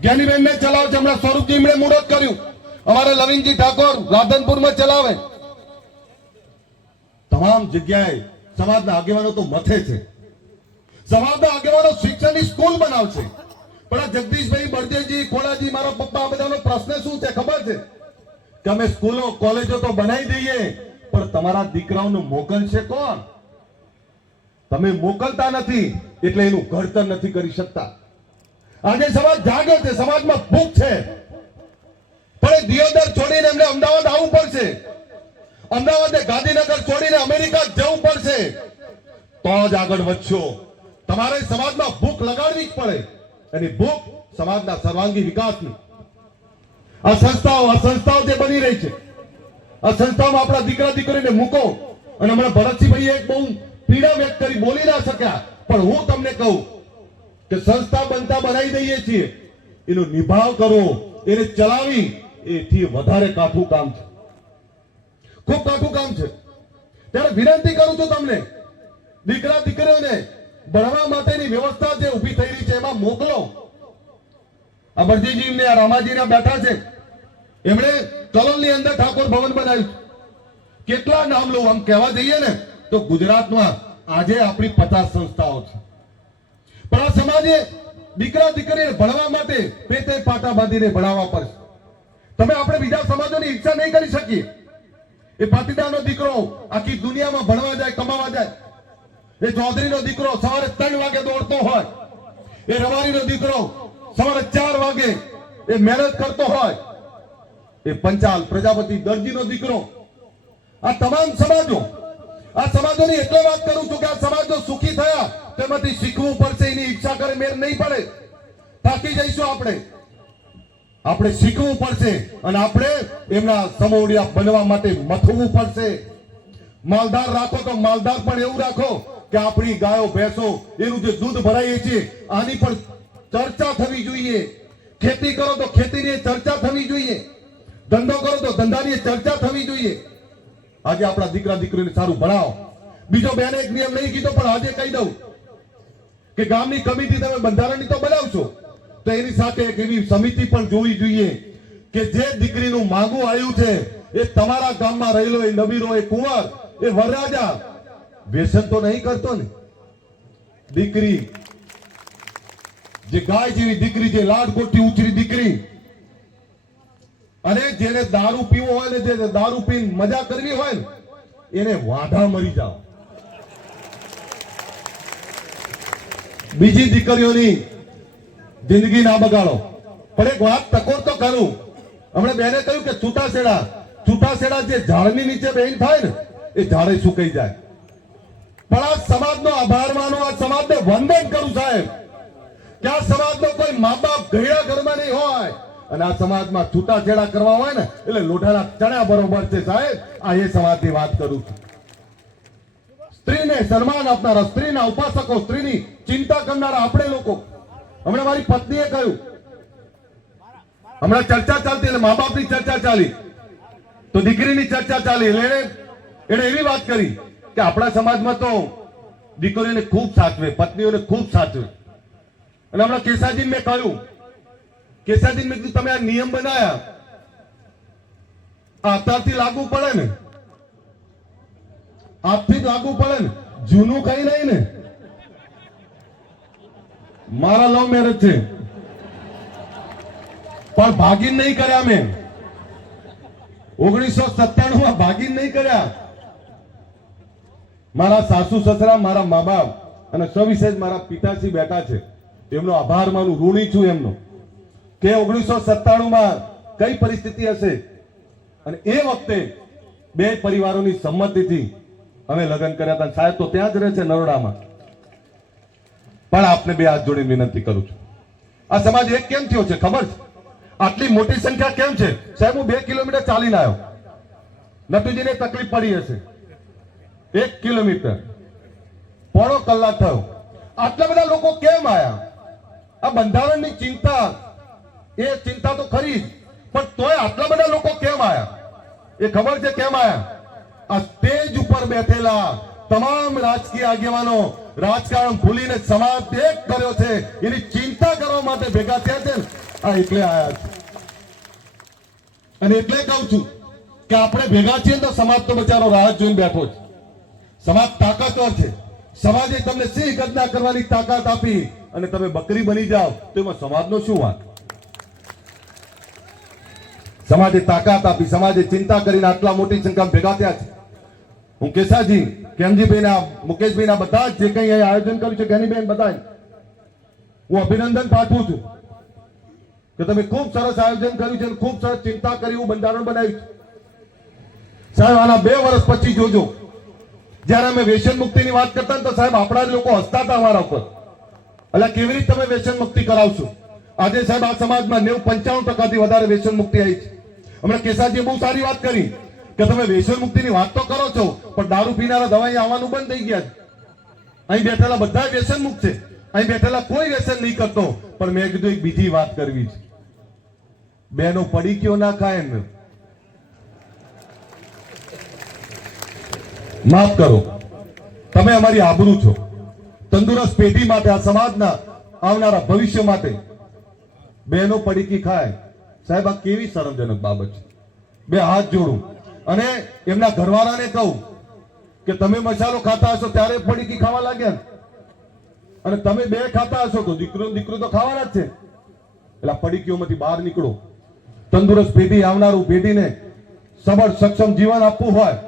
જ્ઞાનીબેન ને ચલાવે છે. હમણાં સ્વરૂપજી એમણે મુહૂર્ત કર્યું. અમારે લવિંગજી ઠાકોર રાધનપુરમાં ચલાવે. તમામ જગ્યાએ સમાજના આગેવાનો તો મથે છે. સમાજના આગેવાનો શિક્ષણની સ્કૂલ બનાવશે. પણ આ જગદીશભાઈ, બળદેવજી, ખોડાજી, મારા પપ્પા, આ બધાનો પ્રશ્ન શું છે ખબર છે? કે અમે સ્કૂલો કોલેજો તો બનાવી દઈએ પણ તમારા દીકરાઓને મોકલશે કોણ? તમે મોકલતા નથી એટલે એનું ઘડતર નથી કરી શકતા. આજે સમાજ જાગ્યો છે, સમાજમાં ભૂખ છે. પણ દિયોદર છોડીને એમને અમદાવાદ આવવું પડશે. અમદાવાદ ગાંધીનગર છોડીને અમેરિકા જવું પડશે તો જ આગળ વધશો. તમારે સમાજમાં ભૂખ લગાડવી જ પડે. અને ભૂખ સમાજના સર્વાંગી વિકાસની. આ સંસ્થાઓ જે બની રહી છે, આ સંસ્થાઓમાં આપણા દીકરા દીકરીને મૂકો. અને હમણાં ભરતસિંહભાઈ એક બહુ પીડા વ્યક્ત કરી, બોલી ના શક્યા. પણ હું તમને કહું કે સંસ્થા બનતા બનાવી દઈએ છીએ, એનો નિભાવ કરવો, એને ચલાવી, એથી વધારે કાઠું કામ છે. ખૂબ કાઠું કામ છે. ત્યારે વિનંતી કરું છું તમને, દીકરા દીકરીઓને ભણવા માટેની વ્યવસ્થા જે ઊભી થઈ રહી છે એમાં મોકલો. આ બળજીજી ને આ રામાજીના બેઠા છે, એમણે કલોલની અંદર ઠાકોર ભવન બનાવ્યું. કેટલા નામ લઉં, આમ કહેવા જઈએ ને તો ગુજરાતમાં આજે આપણી 50 સંસ્થાઓ છે. પણ આ સમાજે દીકરા દીકરીને ભણવા માટે પેટે પાટા બાંધીને ભણાવવા પડશે. તમે આપણે બીજા સમાજોની ઈચ્છા નહીં કરી શકીએ. એ પાટીદારનો દીકરો આખી દુનિયામાં ભણવા જાય, કમાવા જાય. એ ચૌધરીનો દીકરો સવારે 3 વાગે દોડતો હોય. એ રવારીનો દીકરો સવારે 4 વાગે એ મહેનત કરતો હોય. એ પંચાલ, પ્રજાપતિ, દરજીનો દીકરો, આ તમામ સમાજોની એટલે વાત કરું છું કે આ સમાજો સુખી થયા તેમાંથી શીખવું પડશે. એની ઈચ્છા કરે મેર નહીં પડે, થાકી જઈશું આપણે શીખવું પડશે અને આપણે એમના સમોડિયા બનવા માટે મથવું પડશે. માલદાર રાખો તો માલદાર પણ એવું રાખો કે આપણી ગાયો ભેંસો એનું જે દૂધ ભરાઈએ છીએ આની પણ ચર્ચા થવી જોઈએ. ખેતી કરો તો ખેતીની ચર્ચા થવી જોઈએ. ધંધો કરો તો ધંધાની ચર્ચા થવી જોઈએ. આજે આપણા દીકરા દીકરીને સારું ભણાવો. બીજો બેને એક નિયમ નહીં કીધો પણ આજે કહી દઉં કે ગામની કમિટી તમે બંધારણની તો બનાવશો તો એની સાથે એક એવી સમિતિ પણ જોવી જોઈએ કે જે દીકરીનું માંગું આવ્યું છે એ તમારા ગામમાં રહેલો એ નબીરો, એ કુંવર, એ વરરાજા વ્યસન તો નહીં કરતો ને? દીકરી જે ગાય જેવી દીકરી, જે લાડકોટથી ઉછરી દીકરી, અને જેને દારૂ પીવો હોય ને, જે દારૂ પીને મજા કરવી હોય ને, એને વાઢા મરી જાઓ. બીજી દીકરીઓની જિંદગી ના બગાડો. પણ એક વાત ટકોર તો કરું. હમણાં બેને કહ્યું કે છૂટાછેડા જે ઝાડની નીચે બેન થાય ને એ ઝાડે સુકાઈ જાય. પણ આ સમાજનો આભાર માનો, આ સમાજને વંદન કરું સાહેબ કે આ સમાજનો કોઈ મા બાપ ગયડા ઘરમાં નહીં હોય અને આ સમાજમાં છૂટાછેડા કરવા હોય ને એટલે લોઢાના ચણા બરોબર છે સાહેબ. આ એ સમાજની વાત કરું છું. સ્ત્રીને સન્માન આપનારા, સ્ત્રીના ઉપાસકો, સ્ત્રીની ચિંતા કરનારા આપણે લોકો. હમણાં મારી પત્નીએ કહ્યું, હમણાં ચર્ચા ચાલતી એટલે મા બાપની ચર્ચા ચાલી તો દીકરીની ચર્ચા ચાલી એટલે એણે એવી વાત કરી કે આપણા સમાજમાં તો દીકરીઓને ખૂબ સાચવે, પત્નીઓને ખૂબ સાચવે. અને હમણાં કેસાજીને મેં કહ્યું, કેસાજીને મેં કીધું તમે આ નિયમ બનાયા આ અત્યારથી લાગુ પડે ને, આજથી જ લાગુ પડે ને, જૂનું કઈ નહીં ને. મારા લવ મેરેજ છે પણ ભાગીને નહીં કર્યા મેં. 1997 માં ભાગીને નહીં કર્યા. મારા સાસુ સસરા, મારા મા બાપ અને સવિશેષ મારા પિતાશ્રી બેઠા છે, એમનો આભાર માનું, ઋણી છું એમનો, કે 1997 માં કઈ પરિસ્થિતિ હશે અને એ વખતે બે પરિવારોની સંમતિથી અમે લગ્ન કર્યા હતા. સાહેબ તો ત્યાં જ રહે છે નરોડામાં. પણ આપને બે હાથ જોડીને વિનંતી કરું છું, આ સમાજ એક કેમ થયો છે ખબર છે? આટલી મોટી સંખ્યા કેમ છે? સાહેબ હું 2 કિલોમીટર ચાલીને આવ્યો, નટુજીને તકલીફ પડી હશે. 1 કિલોમીટર પોણો કલાક થયો. આટલા બધા લોકો કેમ આયા? આ બંધારણની ચિંતા, એ ચિંતા તો ખરી જ, પણ તોય આટલા બધા લોકો કેમ આયા? એ ખબર છે કેમ આયા? આ સ્ટેજ ઉપર બેઠેલા તમામ રાજકીય આગેવાનો રાજકારણ ભૂલીને સમાજ એક કર્યો છે એની ચિંતા કરવા માટે ભેગા થયા છે. આ એટલે આયા છે. અને એટલે કહું છું કે આપણે ભેગા છીએ તો સમાજ તો બચારો રાહ જોઈને બેઠો છે. સમાજ તાકાતવર છે. સમાજે તમને સિંહ ગર્જના કરવાની તાકાત આપી અને તમે બકરી બની જાઓ તો એમાં સમાજનો શું વાંક? સમાજે તાકાત આપી, સમાજે ચિંતા કરીને આટલા મોટી સંખ્યામાં ભેગા થયા છે. હું કેસાજી, કેમજીભાઈના, મુકેશભાઈના બધા જે કંઈ આયોજન કર્યું છે, જ્ઞાનીબેન બધા હું અભિનંદન પાઠવું છું કે તમે ખૂબ સરસ આયોજન કર્યું છે, ખૂબ સરસ ચિંતા કરી, એવું બંધારણ બનાવ્યું છે. સાહેબ આના 2 વર્ષ પછી જોજો, જયારે અમે વ્યસન મુક્તિની વાત કરતા તો સાહેબ આપણા જ લોકો હસતા હતા અમારા ઉપર, એટલે કેવી રીતે તમે વ્યસન મુક્તિ કરાવશો? આજે સાહેબ આ સમાજમાં 95% વધારે વ્યસન મુક્તિ આવી છે. હમણાં કેસાજીએ બહુ સારી વાત કરી કે તમે વ્યસન મુક્તિની વાત તો કરો છો પણ દારૂ પીનારા દવાઈ આવવાનું બંધ થઈ ગયા છે. અહીં બેઠેલા બધા વ્યસન મુક્ત છે, અહીં બેઠેલા કોઈ વ્યસન નહીં કરતો. પણ મેં કીધું એક બીજી વાત કરવી છે, બેનો પડીકીઓ ના ખાય ને, માફ કરો, તમે અમારી આબરૂ છો. તંદુરસ્ત પેઢી માટે, આ સમાજના આવનારા ભવિષ્ય માટે બેનો પડીકી ખાય, સાહેબ આ કેવી શરમજનક બાબત છે. બે હાથ જોડું અને એમના ઘરવાળાને કહું કે તમે મસાલો ખાતા હશો ત્યારે પડીકી ખાવા લાગ્યા અને તમે 2 ખાતા હશો તો દીકરો તો ખાવાના જ છે. એટલે પડીકીઓમાંથી બહાર નીકળો. તંદુરસ્ત પેઢી, આવનારું પેઢીને સબળ સક્ષમ જીવન આપવું હોય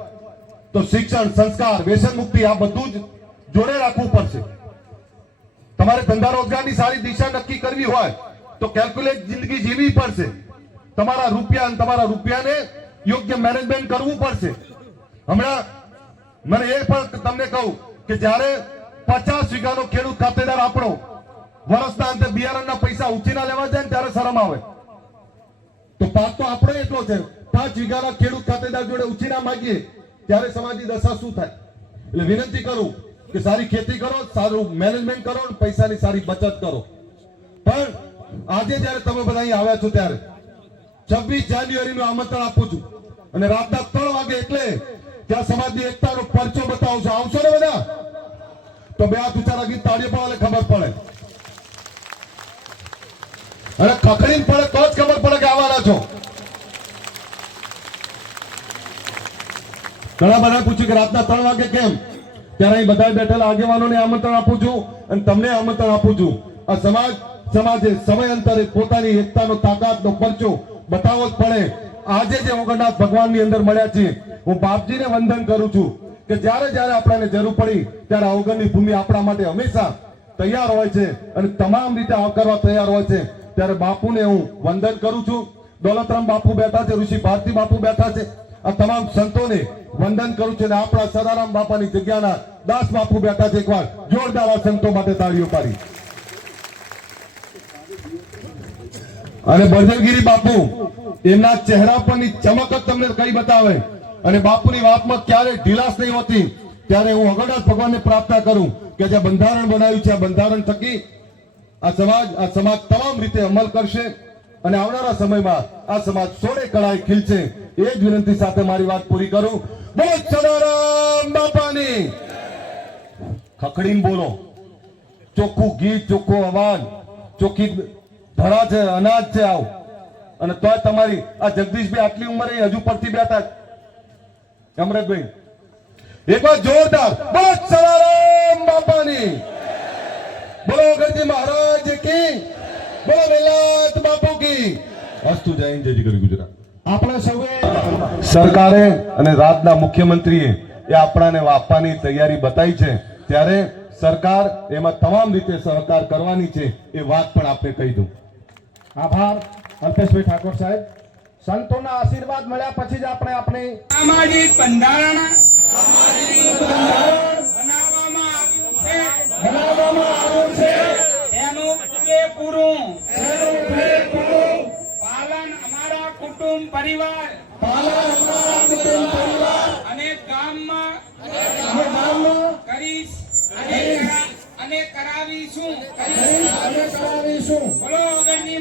તો શિક્ષણ, સંસ્કાર, વ્યસન મુક્તિ આ બધું જ જોડે રાખવું પડશે. તમારે ધંધા રોજગારની સારી દિશા નક્કી કરવી હોય તો કેલ્ક્યુલેટ જિંદગી જીવવી પડશે. તમારા રૂપિયાને યોગ્ય મેનેજમેન્ટ કરવું પડશે. હમણાં મને એ પણ તમને કહું કે જ્યારે 50 વીઘાનો ખેડૂત ખાતેદાર આપણો વર્ષના અંતે બિયારણના પૈસા ઉછીના લેવા જાય ને ત્યારે શરમ આવે. તો પાક તો આપણો એટલો છે, 5 વીઘાના ખેડૂત ખાતેદાર જોડે ઉછીના માંગીએ ત્યારે સમાજની દશા શું થાય? એટલે વિનંતી કરું કે સારી ખેતી કરો, સારું મેનેજમેન્ટ કરો, પૈસાની સારી બચત કરો. પણ આજે જયારે તમે બધા અહીં આવ્યા છો ત્યારે 26 જાન્યુઆરીનું આમંત્રણ આપું છું અને રાતના 3 વાગે એટલે ત્યાં સમાજની એકતાનો પરચો બતાવશો. આવશો ને બધા? તો 2 હાથ ઊંચા રાખી તાળીઓ પાડો એટલે ખબર પડે, અને ખખડીને પડે તો જ ખબર પડે કે આવવાના છો. ઘણા બધા પૂછ્યું કે રાતના 3 વાગે કેમ? ત્યારે અહીં બધા બેઠેલા આગેવાનોને આમંત્રણ આપું છું અને તમને આમંત્રણ આપું છું. આ સમાજે સમયાંતરે પોતાની એકતાનો, તાકાતનો પરચો બતાવવો જ પડે. આજે જે ઓગણનાથ ભગવાનની અંદર મળ્યા છીએ, હું બાપજીને વંદન કરું છું કે જ્યારે જ્યારે આપણને જરૂર પડી ત્યારે આ ઓગણની ભૂમિ આપણા માટે હંમેશા તૈયાર હોય છે અને તમામ રીતે આવકારવા તૈયાર હોય છે. ત્યારે બાપુને હું વંદન કરું છું. દોલતરામ બાપુ બેઠા છે, ઋષિ ભારતી બાપુ બેઠા છે, આ તમામ સંતોને વંદન કરું છું. અને આપણા સદારામ બાપાની જગ્યાના દાસ બાપુ બેઠા છે. એકવાર જોરદાર આ સંતો માટે તાળીઓ પાડી. અને બળદેવગીરી બાપુ, એમના ચહેરા પરની ચમક જ તમને કઈ બતાવે. અને બાપુની વાતમાં ક્યારે ઢીલાસ નહીં હોતી, ત્યારે હું અગણનાથ ભગવાનને પ્રાર્થના કરું કે જે બંધારણ બનાવ્યું છે આ બંધારણ થકી આ સમાજ તમામ રીતે અમલ કરશે અને આવનારા સમયમાં આ સમાજ સોળે કળાએ ખીલશે. એ જ વિનંતી સાથે મારી વાત પૂરી કરું. બોલો સદારામ બાપાની. ખખડીને બોલો, ચોખ્ખું ગીત, ચોખ્ખો અવાજ, ચોખ્ખી ધરા છે, અનાજ છે આવ. અને તોય તમારી આ જગદીશભાઈ આટલી ઉંમરે હજુ પરથી બેઠા છે. અમૃતભાઈ એક વાર જોરદાર બોલો સદારામ બાપાની. બોલો ગરજી મહારાજ કી, બોલો વેલાત બાપુ કી. અસ્તુ જય હિન્દ, જય જય ગરી ગુજરાત. આપણે સૌએ સરકારે અને રાજ્યના મુખ્યમંત્રીએ એ આપણાને આપવાની તૈયારી બતાવી છે, ત્યારે સરકાર એમાં તમામ રીતે સહકાર કરવાની છે એ વાત પણ આપણે કહી દઉં. આભાર અલ્પેશભાઈ ઠાકોર સાહેબ. સંતોના આશીર્વાદ મળ્યા પછી જ આપણે આપણી સામાજિક બંધારણ બનાવવામાં આવ્યું છે એનું પૂરેપૂરું પાલન અમારા કુટુંબ પરિવાર અને ગામમાં કરીશ અને કરાવીશું. બોલો અગરની